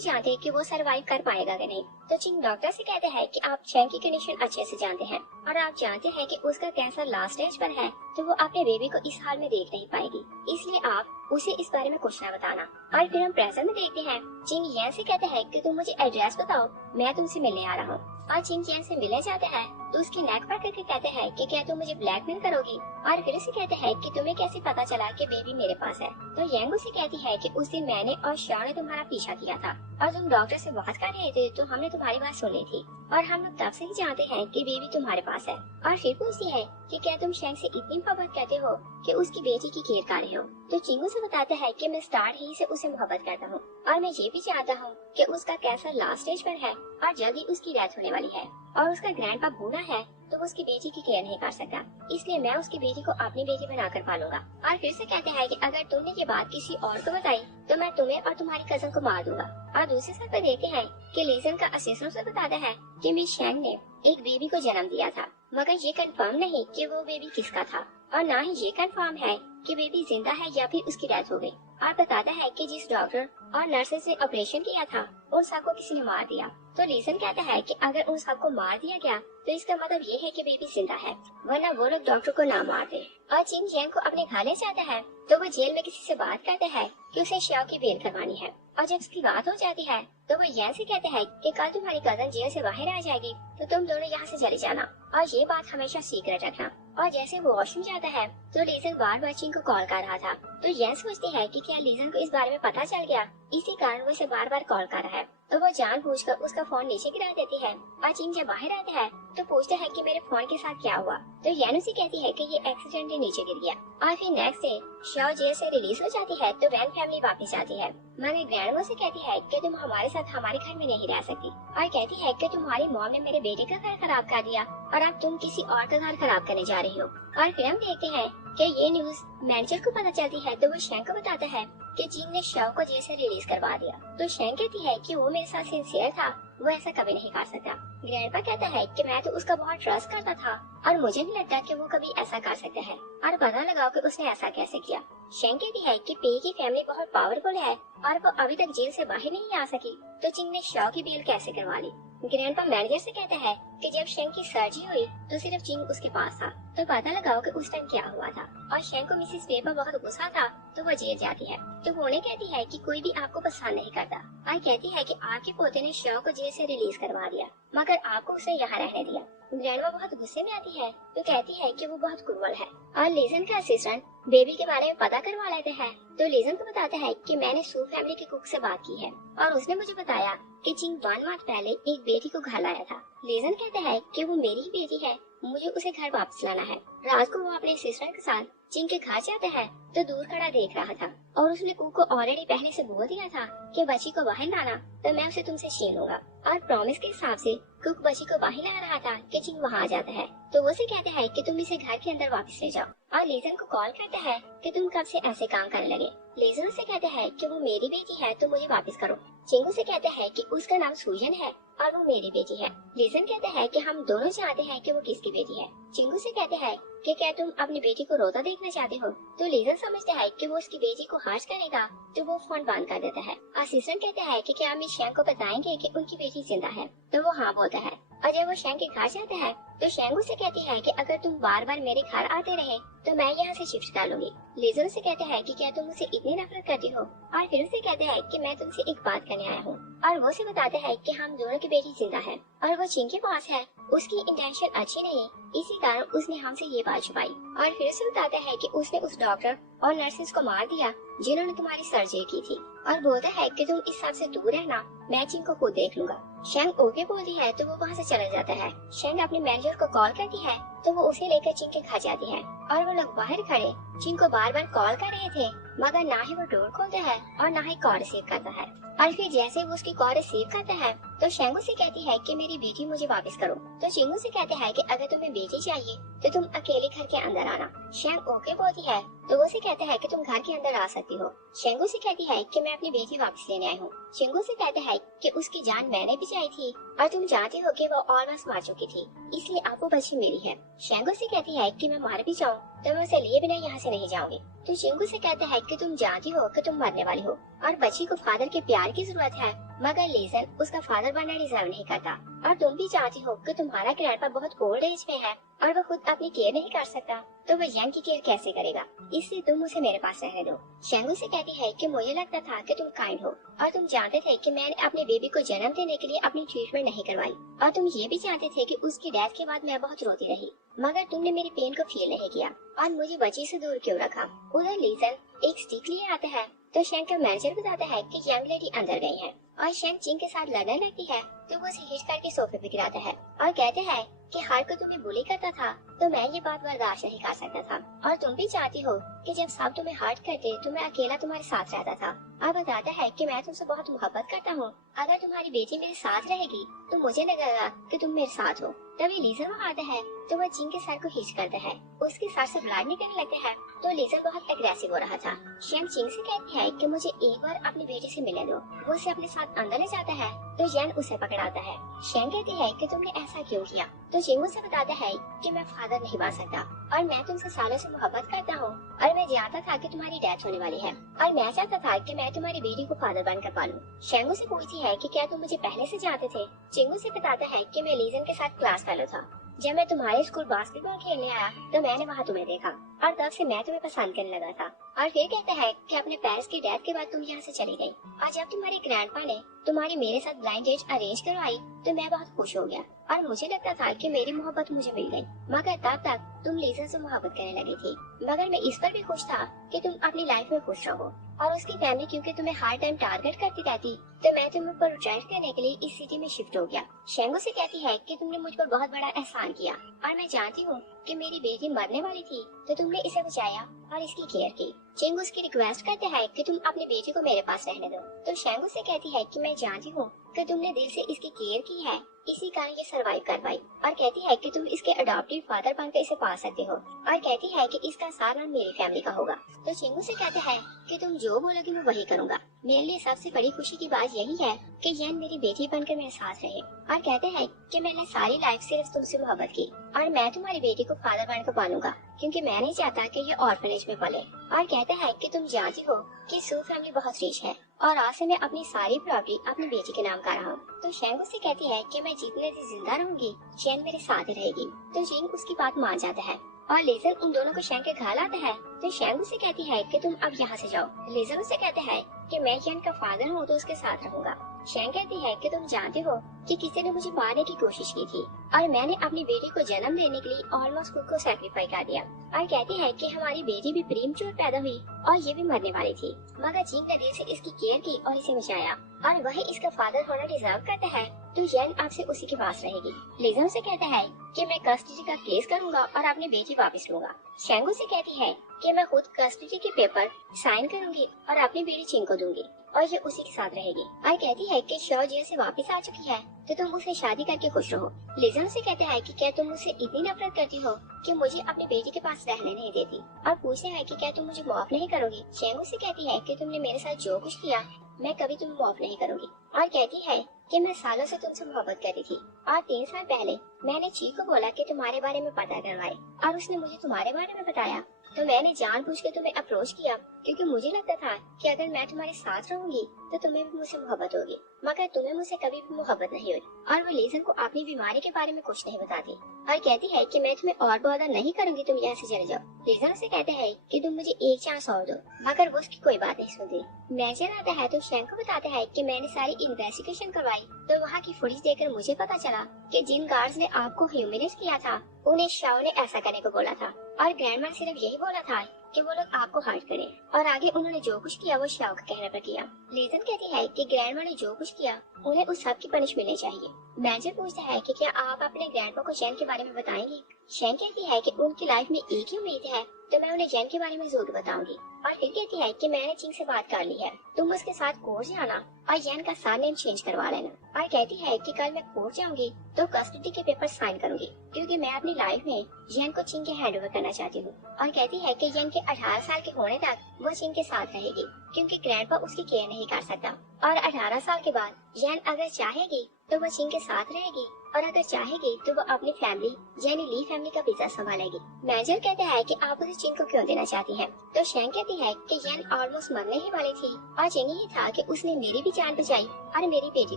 जानते कि वो सरवाइव कर पाएगा कि नहीं। तो चिंग डॉक्टर से कहते हैं कि आप शेंग की कंडीशन अच्छे से जानते हैं और आप जानते हैं कि उसका कैंसर लास्ट स्टेज पर है, तो वो अपने बेबी को इस हाल में देख नहीं पाएगी, इसलिए आप उसे इस बारे में कुछ न बताना। और फिर हम प्रेजेंट में देखते हैं चिंग यैन से कहते हैं कि तुम मुझे एड्रेस बताओ, मैं तुमसे मिलने आ रहा हूँ। और चिंग यैन से मिलने जाते हैं तो उसकी नेक पर करके कहते हैं कि क्या तुम मुझे ब्लैकमेल करोगी। और फिर उसे कहते हैं कि तुम्हें कैसे पता चला कि बेबी मेरे पास है। तो यंग उसे कहती है कि उस दिन मैंने और शॉ ने तुम्हारा पीछा किया था और तुम डॉक्टर से बात कर रहे थे तो हमने तुम्हारी बात सुनी थी और हम अब तब से ही जानते हैं कि बेबी तुम्हारे पास है। और फिर पूछती है कि क्या तुम शेंग से इतनी मोहब्बत करते हो कि उसकी बेटी की केयर कर रहे हो। तो चिंगू से बताता है कि मैं स्टार्ट ही से उसे मोहब्बत करता हूँ और मैं ये भी चाहता हूँ कि उसका कैंसर लास्ट स्टेज पर है और जल्दी उसकी डेथ होने वाली है और उसका ग्रैंडपा बूढ़ा है तो वो उसकी बेटी की केयर नहीं कर सकता, इसलिए मैं उसकी बेटी को अपनी बेटी बनाकर पालूंगा। और फिर से कहते हैं कि अगर तुमने ये बात किसी और को बताई तो मैं तुम्हें और तुम्हारी कजन को मार दूंगा। और दूसरी साइड पर देखते हैं कि लीजन का असिस्टेंट से बताता है कि मिस शेंग ने एक बेबी को जन्म दिया था, मगर ये कंफर्म नहीं कि वो बेबी किसका था और ना ही ये कंफर्म है कि बेबी जिंदा है या फिर उसकी डेथ हो गई। और बताता है कि जिस डॉक्टर और नर्सेस ने ऑपरेशन किया था उन सबको किसी ने मार दिया। तो लीजन कहता है कि अगर उन सबको मार दिया गया तो इसका मतलब ये है कि बेबी जिंदा है, वरना वो लोग डॉक्टर को ना मार दे। और चिंग जैंग को अपने घर ले जाता है तो वो जेल में किसी से बात करता है कि उसे शाओ की बेल करवानी है। और जब उसकी बात हो जाती है तो वो यैन से कहते हैं कि कल तुम्हारी कजन जेल से बाहर आ जाएगी तो तुम दोनों यहाँ से चले जाना और ये बात हमेशा सीक्रेट रखना। और जैसे वो वॉशरूम जाता है तो लीजन बार बार चिंग को कॉल कर रहा था, तो यैन सोचती है कि क्या लीजन को इस बारे में पता चल गया, इसी कारण वो इसे बार बार कॉल कर रहा है। तो वो जानबूझकर उसका फोन नीचे गिरा देती है और चिंग जब बाहर आता है तो पूछता है कि मेरे फोन के साथ क्या हुआ। तो यैन उसे कहती है कि ये एक्सीडेंटली नीचे गिर गया। और फिर नेक्स्ट डे शॉ जेल से रिलीज हो जाती है तो वैन फैमिली वापस आती है, मगर ग्रैंडमा से कहती है कि तुम हमारे साथ हमारे घर में नहीं रह सकती और कहती है कि तुम्हारी मॉम ने मेरे बेटे का घर खराब कर दिया और अब तुम किसी और का घर खराब करने जा रही हो। और फिर हम देखते हैं कि ये न्यूज मैनेजर को पता चलती है तो वो शेंग को बताता है कि चिंग ने शॉ को जेल से रिलीज करवा दिया। तो शेंग कहती है कि वो मेरे साथ सिंसियर था, वो ऐसा कभी नहीं कर सकता। ग्रैंडपा कहता है कि मैं तो उसका बहुत ट्रस्ट करता था और मुझे नहीं लगता कि वो कभी ऐसा कर सकता है, और पता लगाओ कि उसने ऐसा कैसे किया। शेंग कहती है कि पे की फैमिली बहुत पावरफुल है और वो अभी तक जेल से बाहर नहीं आ सकी, तो चिंग ने शॉ की बेल कैसे करवा ली। ग्रैंडपा मैनेजर से कहता है कि जब शेंग की सर्जरी हुई तो सिर्फ चिंग उसके पास था, तो पता लगाओ कि उस टाइम क्या हुआ था। और शेंग को मिसेस पे पर बहुत गुस्सा था तो वो जेल जाती है, तो वो उन्हें कहती है कि कोई भी आपको पसंद नहीं करता और कहती है कि आपके पोते ने शॉ को जेल से रिलीज करवा दिया मगर आपको उसे यहाँ रहने दिया। ग्रैंडमा बहुत गुस्से में आती है तो कहती है कि वो बहुत क्रूअल है। और लीजन का असिस्टेंट बेबी के बारे में पता करवा लेते हैं तो लीजन को बताता है कि मैंने सू फैमिली के कुक से बात की है और उसने मुझे बताया कि चिंग 1 मंथ पहले एक बेटी को घर लाया था। लीजन कहता है कि वो मेरी ही बेटी है मुझे उसे घर वापस लाना है। रात को वो अपने सिस्टर के साथ जिंग के घर जाता है तो दूर खड़ा देख रहा था और उसने कुक को ऑलरेडी पहले से बोल दिया था कि बच्ची को बाहर लाना तो मैं उसे तुमसे छीन लूंगा। और प्रॉमिस के हिसाब से कुक बच्ची को बाहर ला रहा था कि जिंग वहाँ आ जाता है तो वो उसे कहता है कि तुम इसे घर के अंदर वापस ले जाओ और लीजन को कॉल करता है कि तुम कब से ऐसे काम करने लगे। लीजन उसे कहता है कि वो मेरी बेटी है तो मुझे वापस करो। जिंग उसे कहता है कि उसका नाम सूजन है और वो मेरी बेटी है। लीजन कहता है कि हम दोनों जानते हैं कि वो किसकी बेटी है। जिंगू से कहते हैं कि क्या तुम अपनी बेटी को रोता देखना चाहते हो। तो लीजन समझता है कि वो उसकी बेटी को हर्ट करेगा तो वो फोन बंद कर देता है। असिस्टेंट कहता है कि क्या हम इस शैंग को बताएंगे कि उनकी बेटी जिंदा है तो वो हाँ बोलता है। और जब वो शैंग के घर जाता है तो शैंग उसे कहती है कि अगर तुम बार बार मेरे घर आते रहे तो मैं यहाँ से शिफ्ट कर लूंगी। लीजन से कहता है कि क्या तुम मुझे इतनी नफरत करती हो और फिर उसे कहता है कि मैं तुमसे एक बात करने आया हूँ। और वो उसे बताता है कि हम दोनों की बेटी जिंदा है और वो जिंग के पास है। उसकी इंटेंशन अच्छी नहीं, इसी कारण उसने हमसे ये बात छुपाई। और फिर उसे बताता है कि उसने उस डॉक्टर और नर्सेस को मार दिया जिन्होंने तुम्हारी सर्जरी की थी और बोलता है कि तुम इस सब से दूर रहना, मैं जिंग को खुद देख लूंगा। शैंग ओके बोलती है तो वो वहाँ से चला जाता है। शैंग अपने मैनेजर को कॉल करती है तो वो उसे लेकर जिंग के घर जाती है और वो लोग बाहर खड़े जिंग को बार बार कॉल कर रहे थे मगर ना ही वो डोर खोलता है और ना ही कॉल रिसीव करता है। और फिर जैसे वो उसकी कॉल रिसीव करता है तो शेंगू से कहती है कि मेरी बेटी मुझे वापस करो। तो चिंगू से कहते हैं कि अगर तुम्हें बेटी चाहिए तो तुम अकेले घर के अंदर आना। शेंग ओके बोलती है तो वो से कहता है कि तुम घर के अंदर आ सकती हो। शेंगू से कहती है कि मैं अपनी बेटी वापस लेने आई हूँ। चिंगू से कहता है कि उसकी जान मैंने बचाई थी और तुम जानते हो कि वो ऑलमोस्ट मार चुकी थी, इसलिए आपको बच्ची मेरी है। शेंगू से कहती है कि मैं मार भी जाऊँ तो मैं उसे लिए बिना यहाँ से नहीं जाऊंगी। तो चिंगू से कहता है कि तुम जानती हो कि तुम मरने वाली हो और बच्ची को फादर के प्यार की जरूरत है मगर लीजन उसका फादर बनना डिजर्व नहीं करता और तुम भी चाहती हो कि तुम्हारा ग्रैंडपा बहुत ओल्ड एज में है और वो खुद अपनी केयर नहीं कर सकता तो वो यंग की केयर कैसे करेगा, इसलिए तुम उसे मेरे पास रहने दो। शेंगू से कहती है कि मुझे लगता था कि तुम काइंड हो और तुम जानते थे कि मैंने अपने बेबी को जन्म देने के लिए अपनी ट्रीटमेंट नहीं करवाई और तुम ये भी जानते थे कि उसकी डेथ के बाद मैं बहुत रोती रही मगर तुमने मेरी पेन को फील नहीं किया और मुझे बच्ची से दूर क्यों रखा। उधर लीजन एक स्टिक लिए आता है तो शेंग का मैनेजर बताता है कि यंग लेडी अंदर गई है और शेंग चिंग के साथ लड़ने लगती है तो वो उसे हिट करके सोफे पे गिराता है और कहते हैं कि हर को तुम्हें बुली करता था तो मैं ये बात बर्दाश्त नहीं कर सकता था और तुम भी चाहती हो कि जब सब तुम्हें हर्ट करते तो मैं अकेला तुम्हारे साथ रहता था। और बताता है कि मैं तुमसे बहुत मोहब्बत करता हूँ, अगर तुम्हारी बेटी मेरे साथ रहेगी तो मुझे लगेगा कि तुम मेरे साथ हो। तभी लीजन वहाँ आता है तो वह चिंग के सर को हिच करता है, उसके सर से ब्लड निकलने लगता है तो लीजन बहुत एग्रेसिव हो रहा था। शेंग चिंग से कहती है कि मुझे एक बार अपनी बेटी से मिलने दो। वो उसे अपने साथ अंदर ले जाता है तो जैन उसे पकड़ाता है। शेंग कहती है कि तुमने ऐसा क्यों किया तो चिंग उसे बताता है कि मैं फादर नहीं बन सकता और मैं तुमसे सालों से मोहब्बत करता हूँ और मैं जानता था कि तुम्हारी डेथ होने वाली है और मैं चाहता था कि मैं तुम्हारी बेटी को फादर बनकर पालूं। शेंगू से पूछती है कि क्या तुम मुझे पहले से जानते थे। चिंगू से बताता है कि मैं लीजन के साथ क्लास फेलो था, जब मैं तुम्हारे स्कूल बास्केटबॉल खेलने आया तो मैंने वहाँ तुम्हें देखा और तब से मैं तुम्हें पसंद करने लगा था। और फिर कहता है कि अपने पेरेंट्स की डेथ के बाद तुम यहाँ से चली गई और जब तुम्हारे ग्रैंडपा ने तुम्हारी मेरे साथ ब्लाइंड डेट अरेंज करवाई तो मैं बहुत खुश हो गया और मुझे लगता था कि मेरी मोहब्बत मुझे मिल गई मगर तब तक तुम लीजन से मोहब्बत करने लगी थी। मगर मैं इस पर भी खुश था कि तुम अपनी लाइफ में खुश रहो और उसकी फैमिली क्योंकि तुम्हें हर टाइम टारगेट करती रहती तो मैं तुम्हें पर प्रोटेक्ट करने के लिए इस सिटी में शिफ्ट हो गया। शेंगू से कहती है कि तुमने मुझ पर बहुत बड़ा एहसान किया और मैं जानती हूँ कि मेरी बेटी मरने वाली थी तो तुमने इसे बचाया और इसकी केयर की। चिंग उसकी रिक्वेस्ट करता है कि तुम अपनी बेटी को मेरे पास रहने दो तो शेंगू से कहती है कि मैं जानती हूँ कि तुमने दिल से इसकी केयर की है, इसी कारण ये सरवाइव कर पाई और कहती है कि तुम इसके अडॉप्टिव फादर बनकर इसे पा सकते हो और कहती है कि इसका सारा मेरी फैमिली का होगा। तो चिंगू से कहता है कि तुम जो बोलोगी मैं वही करूँगा। मेरे लिए सबसे बड़ी खुशी की बात यही है कि यन मेरी बेटी बनकर मेरे साथ रहे और कहते हैं कि मैंने सारी लाइफ सिर्फ तुमसे मोहब्बत की और मैं तुम्हारी बेटी को फादर बनकर पालूंगा क्योंकि मैं नहीं चाहता कि ये ऑर्फनेज में पले। और कहता है कि तुम जानती हो कि सू फैमिली बहुत रिच है और आज से मैं अपनी सारी प्रॉपर्टी अपनी बेटी के नाम कर रहा हूँ। तो शेंगू से कहती है कि मैं जितने दिन जिंदा रहूंगी चैन मेरे साथ ही रहेगी। तो जिंग उसकी बात मान जाता है और लेजर उन दोनों को शेंग के घर लाता है तो शेंगू से कहती है कि तुम अब यहाँ से जाओ। लेजर उसे कहता है कि मैं यन का फादर हूँ तो उसके साथ रहूंगा शैंग कहती है कि तुम जानते हो कि किसी ने मुझे मारने की कोशिश की थी और मैंने अपनी बेटी को जन्म देने के लिए ऑलमोस्ट खुद को सैक्रिफाई कर दिया। और कहती है कि हमारी बेटी भी प्रीमच्योर पैदा हुई और ये भी मरने वाली थी, मगर जिंग ने दिल से इसकी केयर की और इसे बचाया और वही इसका फादर होना डिजर्व करता है, तो येन आपसे उसी के पास रहेगी। लीजन से कहता है कि मैं कस्टडी का केस करूंगा और अपनी बेटी वापस लूंगा। शैंगू से कहती है कि मैं खुद कस्टडी के पेपर साइन करूंगी और अपनी बेटी चिंग को दूंगी और ये उसी के साथ रहेगी। और कहती है कि शो जेल से वापस आ चुकी है तो तुम उसे शादी करके खुश रहो। लिजन से कहते हैं कि क्या तुम मुझसे इतनी नफरत करती हो कि मुझे अपनी बेटी के पास रहने नहीं देती, और पूछते हैं कि क्या तुम मुझे माफ नहीं करोगी। शेंगू से कहती है कि तुमने मेरे साथ जो कुछ किया मैं कभी तुम्हें माफ नहीं करूंगी, और कहती है कि मैं सालों से तुमसे मोहब्बत करती थी और 3 साल पहले मैंने ची को बोला कि तुम्हारे बारे में पता करवाए और उसने मुझे तुम्हारे बारे में बताया, तो मैंने जानबूझ के तुम्हें अप्रोच किया क्योंकि मुझे लगता था कि अगर मैं तुम्हारे साथ रहूंगी तो तुम्हें भी मुझसे मोहब्बत होगी, मगर तुम्हें मुझसे कभी भी मोहब्बत नहीं हुई। और वो लीजन को अपनी बीमारी के बारे में कुछ नहीं बताती और कहती है कि मैं तुम्हें और बॉदर नहीं करूंगी, तुम यहाँ से चले जाओ। लीजन से कहते हैं कि तुम मुझे एक चांस और दो, मगर वो उसकी कोई बात नहीं सुनती। मैनेजर आता है तो शैंग को बताता है कि मैंने सारी इन्वेस्टिगेशन करवाई तो वहाँ की फुटेज देखकर मुझे पता चला कि जिन गार्ड्स ने आपको ह्यूमिलेट किया था उन्हें शाओ ने ऐसा करने को बोला था, और ग्रैंडमा ने सिर्फ यही बोला था कि वो लोग आपको हर्ट करें, और आगे उन्होंने जो कुछ किया वो शाओ के कहने पर किया। लीजन कहती है कि ग्रैंडमा ने जो कुछ किया उन्हें उस सब की पनिश मिलनी चाहिए। मैनेजर पूछता है कि क्या आप अपने ग्रैंडपा को जैन के बारे में बताएंगे। शैंग कहती है कि उनकी लाइफ में एक ही उम्मीद है तो मैं उन्हें जैन के बारे में जरूर बताऊंगी, और फिर कहती है कि मैंने चिंग से बात कर ली है, तुम उसके साथ कोर्ट जाना और जैन का सरनेम चेंज करवा लेना। और कहती है कि कल मैं कोर्ट जाऊंगी तो कस्टडी के पेपर साइन करूंगी क्योंकि मैं अपनी लाइफ में जैन को चिंग के हैंड ओवर करना चाहती हूँ। और कहती है कि जैन के 18 साल के होने तक वो चिंग के साथ रहेगी क्योंकि ग्रैंडपा उसकी केयर नहीं कर सकता, और 18 साल के बाद जैन अगर चाहेगी तो वो चिंग के साथ रहेगी और अगर चाहेगी तो वो अपनी फैमिली यानी ली फैमिली का पिज्जा संभालेगी। मैनेजर कहता है कि आप उसे चिंग को क्यों देना चाहती हैं, तो शैंग कहती है कि जैन ऑलमोस्ट मरने ही वाली थी और चिंग ही था कि उसने मेरी भी जान बचाई और मेरी बेटी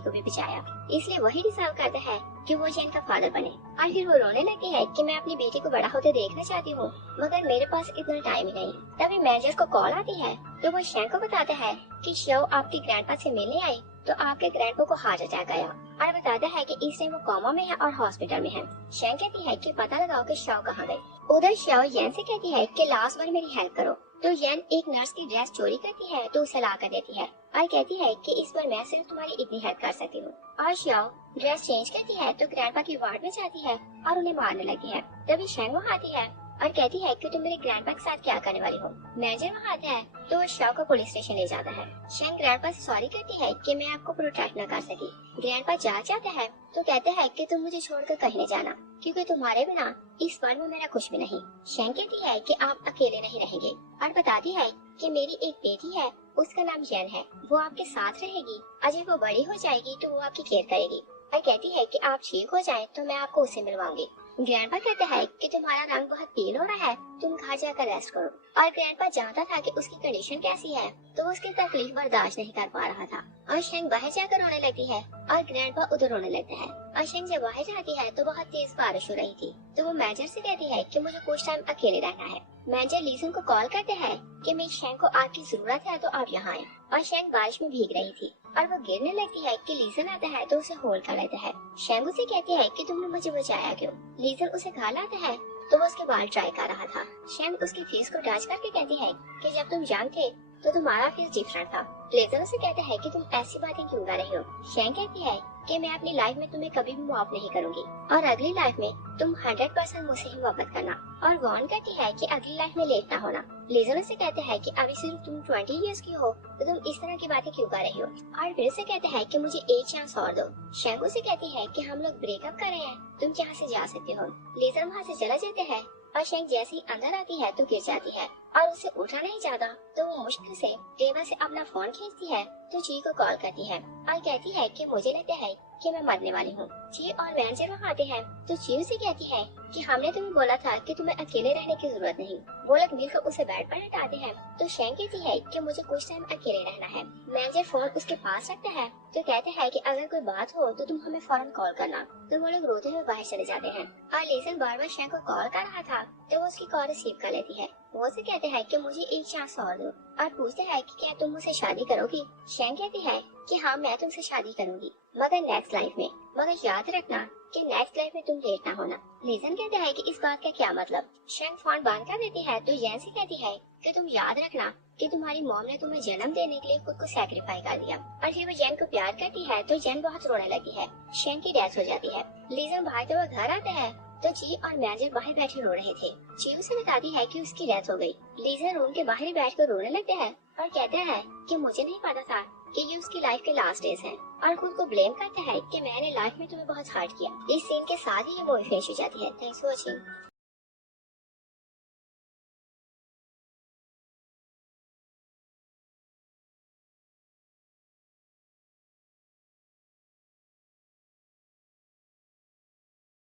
को भी बचाया, इसलिए वही डिजर्व करता है कि वो जैन का फादर बने। और फिर वो रोने लगती है कि मैं अपनी बेटी को बड़ा होते देखना चाहती हूँ मगर मेरे पास इतना टाइम ही नहीं। तभी मैनेजर को कॉल आती है तो वो शैंग को बताता है कि शो आपकी ग्रैंडपा से मिलने आई तो आपके ग्रैंडपा को हार्ट अटैक आया, और बताता है कि इस टाइम वो कोमा में है और हॉस्पिटल में है। शैंग कहती है कि पता लगाओ कि शो कहाँ गई। उधर शो येन से कहती है कि लास्ट बार मेरी हेल्प करो, तो येन एक नर्स की ड्रेस चोरी करती है तो उसे ला कर देती है और कहती है कि इस बार मैं सिर्फ तुम्हारी इतनी हेल्प कर सकती हूँ। और शो ड्रेस चेंज करती है तो ग्रैंडपा की वार्ड में जाती है और उन्हें मारने लगती है। तभी शैंग वहाँ आती है और कहती है कि तुम मेरे ग्रैंडपा के साथ क्या करने वाली हो। मैनेजर वहाँ आता है तो वो शो को पुलिस स्टेशन ले जाता है। शैंग ग्रैंडपा से सॉरी कहती है कि मैं आपको प्रोटेक्ट न कर सकी। ग्रैंडपा जाता है तो कहते हैं कि तुम मुझे छोड़कर कहीं नहीं जाना क्योंकि तुम्हारे बिना इस वर्ल्ड में मेरा कुछ भी नहीं। शैंग कहती है कि आप अकेले नहीं रहेंगे और बताती है कि मेरी एक बेटी है, उसका नाम येन है, वो आपके साथ रहेगी और जब वो बड़ी हो जाएगी तो वो आपकी केयर करेगी। और कहती है कि आप ठीक हो जाएं तो मैं आपको उससे मिलवाऊंगी। ग्रैंडपा कहता है कि तुम्हारा रंग बहुत पील हो रहा है, तुम घर जाकर रेस्ट करो। और ग्रैंडपा जानता था कि उसकी कंडीशन कैसी है तो उसकी तकलीफ बर्दाश्त नहीं कर पा रहा था और शैंग बाहर जाकर रोने लगती है और ग्रैंडपा उधर रोने लगता है। और शैंग जब बाहर जाती है तो बहुत तेज बारिश हो रही थी तो वो मैनेजर से कहती है कि मुझे कुछ टाइम अकेले रहना है। मैनेजर लीजन को कॉल करते हैं कि मैं शैंग को आपकी जरूरत है तो आप यहाँ आए, और शैंग बारिश में भीग रही थी और वो गिरने लगती है कि लीजन आता है तो उसे होल्ड कर लेता है। शैंग उसे कहती है कि तुमने मुझे बचाया क्यों। लीजन उसे घर लाता है तो वो उसके बाल ट्राई कर रहा था। शैंग उसकी फेस को टच करके कहती है कि जब तुम यंग थे तो तुम्हारा फेस डिफरेंट था। लीजन उसे कहता है कि तुम ऐसी बातें क्यों कर रही हो। शैंग कहती है कि मैं अपनी लाइफ में तुम्हें कभी भी माफ नहीं करूंगी और अगली लाइफ में तुम 100% मुझसे ही मोहब्बत करना, और वार्न करती है कि अगली लाइफ में लेट ना होना। लीजन से कहते हैं कि अभी सिर्फ तुम 20 इयर्स की हो तो तुम इस तरह की बातें क्यों कर रही हो, और फिर से कहते हैं कि मुझे एक चांस और दो। शैंगू से कहती है कि हम लोग ब्रेकअप कर रहे हैं, तुम यहाँ से जा सकते हो। लीजन वहाँ से चला जाते हैं और शैंग जैसे ही अंदर आती है तो गिर जाती है और उसे उठा नहीं जाता तो वो मुश्किल से टेबल से अपना फोन खींचती है तो ची को कॉल करती है और कहती है कि मुझे लगता है कि मैं मरने वाली हूँ। ची और मैनेजर वहाँ आते हैं तो ची उसे कहती है कि हमने तुम्हें बोला था कि तुम्हें अकेले रहने की जरूरत नहीं। वो लोग मिलकर उसे बेड पर लेटाते हैं तो शैंग कहती है कि मुझे कुछ टाइम अकेले रहना है। मैनेजर फोन उसके पास रखता है तो कहते हैं कि अगर कोई बात हो तो तुम हमें फौरन कॉल करना। तो वो लोग रोते हुए बाहर चले जाते हैं और लीजन बार बार शैंग को कॉल कर रहा था तो वो उसकी कॉल रिसीव कर लेती है वो उसे कहते हैं कि मुझे एक चांस और दो और पूछते हैं कि क्या तुम मुझसे शादी करोगी। शैंग कहती है कि हाँ मैं तुमसे शादी करूंगी, मगर नेक्स्ट लाइफ में, मगर याद रखना कि नेक्स्ट लाइफ में तुम लेट ना होना। लीजन कहते हैं कि इस बात का क्या मतलब। शैंग फोन बंद कर देती है तो यैंसी कहती है कि तुम याद रखना कि तुम्हारी मॉम ने तुम्हें जन्म देने के लिए खुद को सैक्रिफाई कर दिया। और फिर वो जेन को प्यार करती है तो जेन बहुत रोने लगती है। शैंग की डेथ हो जाती है। लीजन भागते हुए घर आते हैं तो ची और मैनेजर बाहर बैठे रो रहे थे। ची उसे बताती है कि उसकी डेथ हो गई। लीजन रूम के बाहर बैठकर रोने लगते हैं और कहते हैं कि मुझे नहीं पता था कि ये उसकी लाइफ के लास्ट डेज हैं, और खुद को ब्लेम करता है कि मैंने लाइफ में तुम्हें बहुत हर्ट किया। इस सीन के साथ ही ये मूवी फिनिश हो जाती है। Thanks for watching.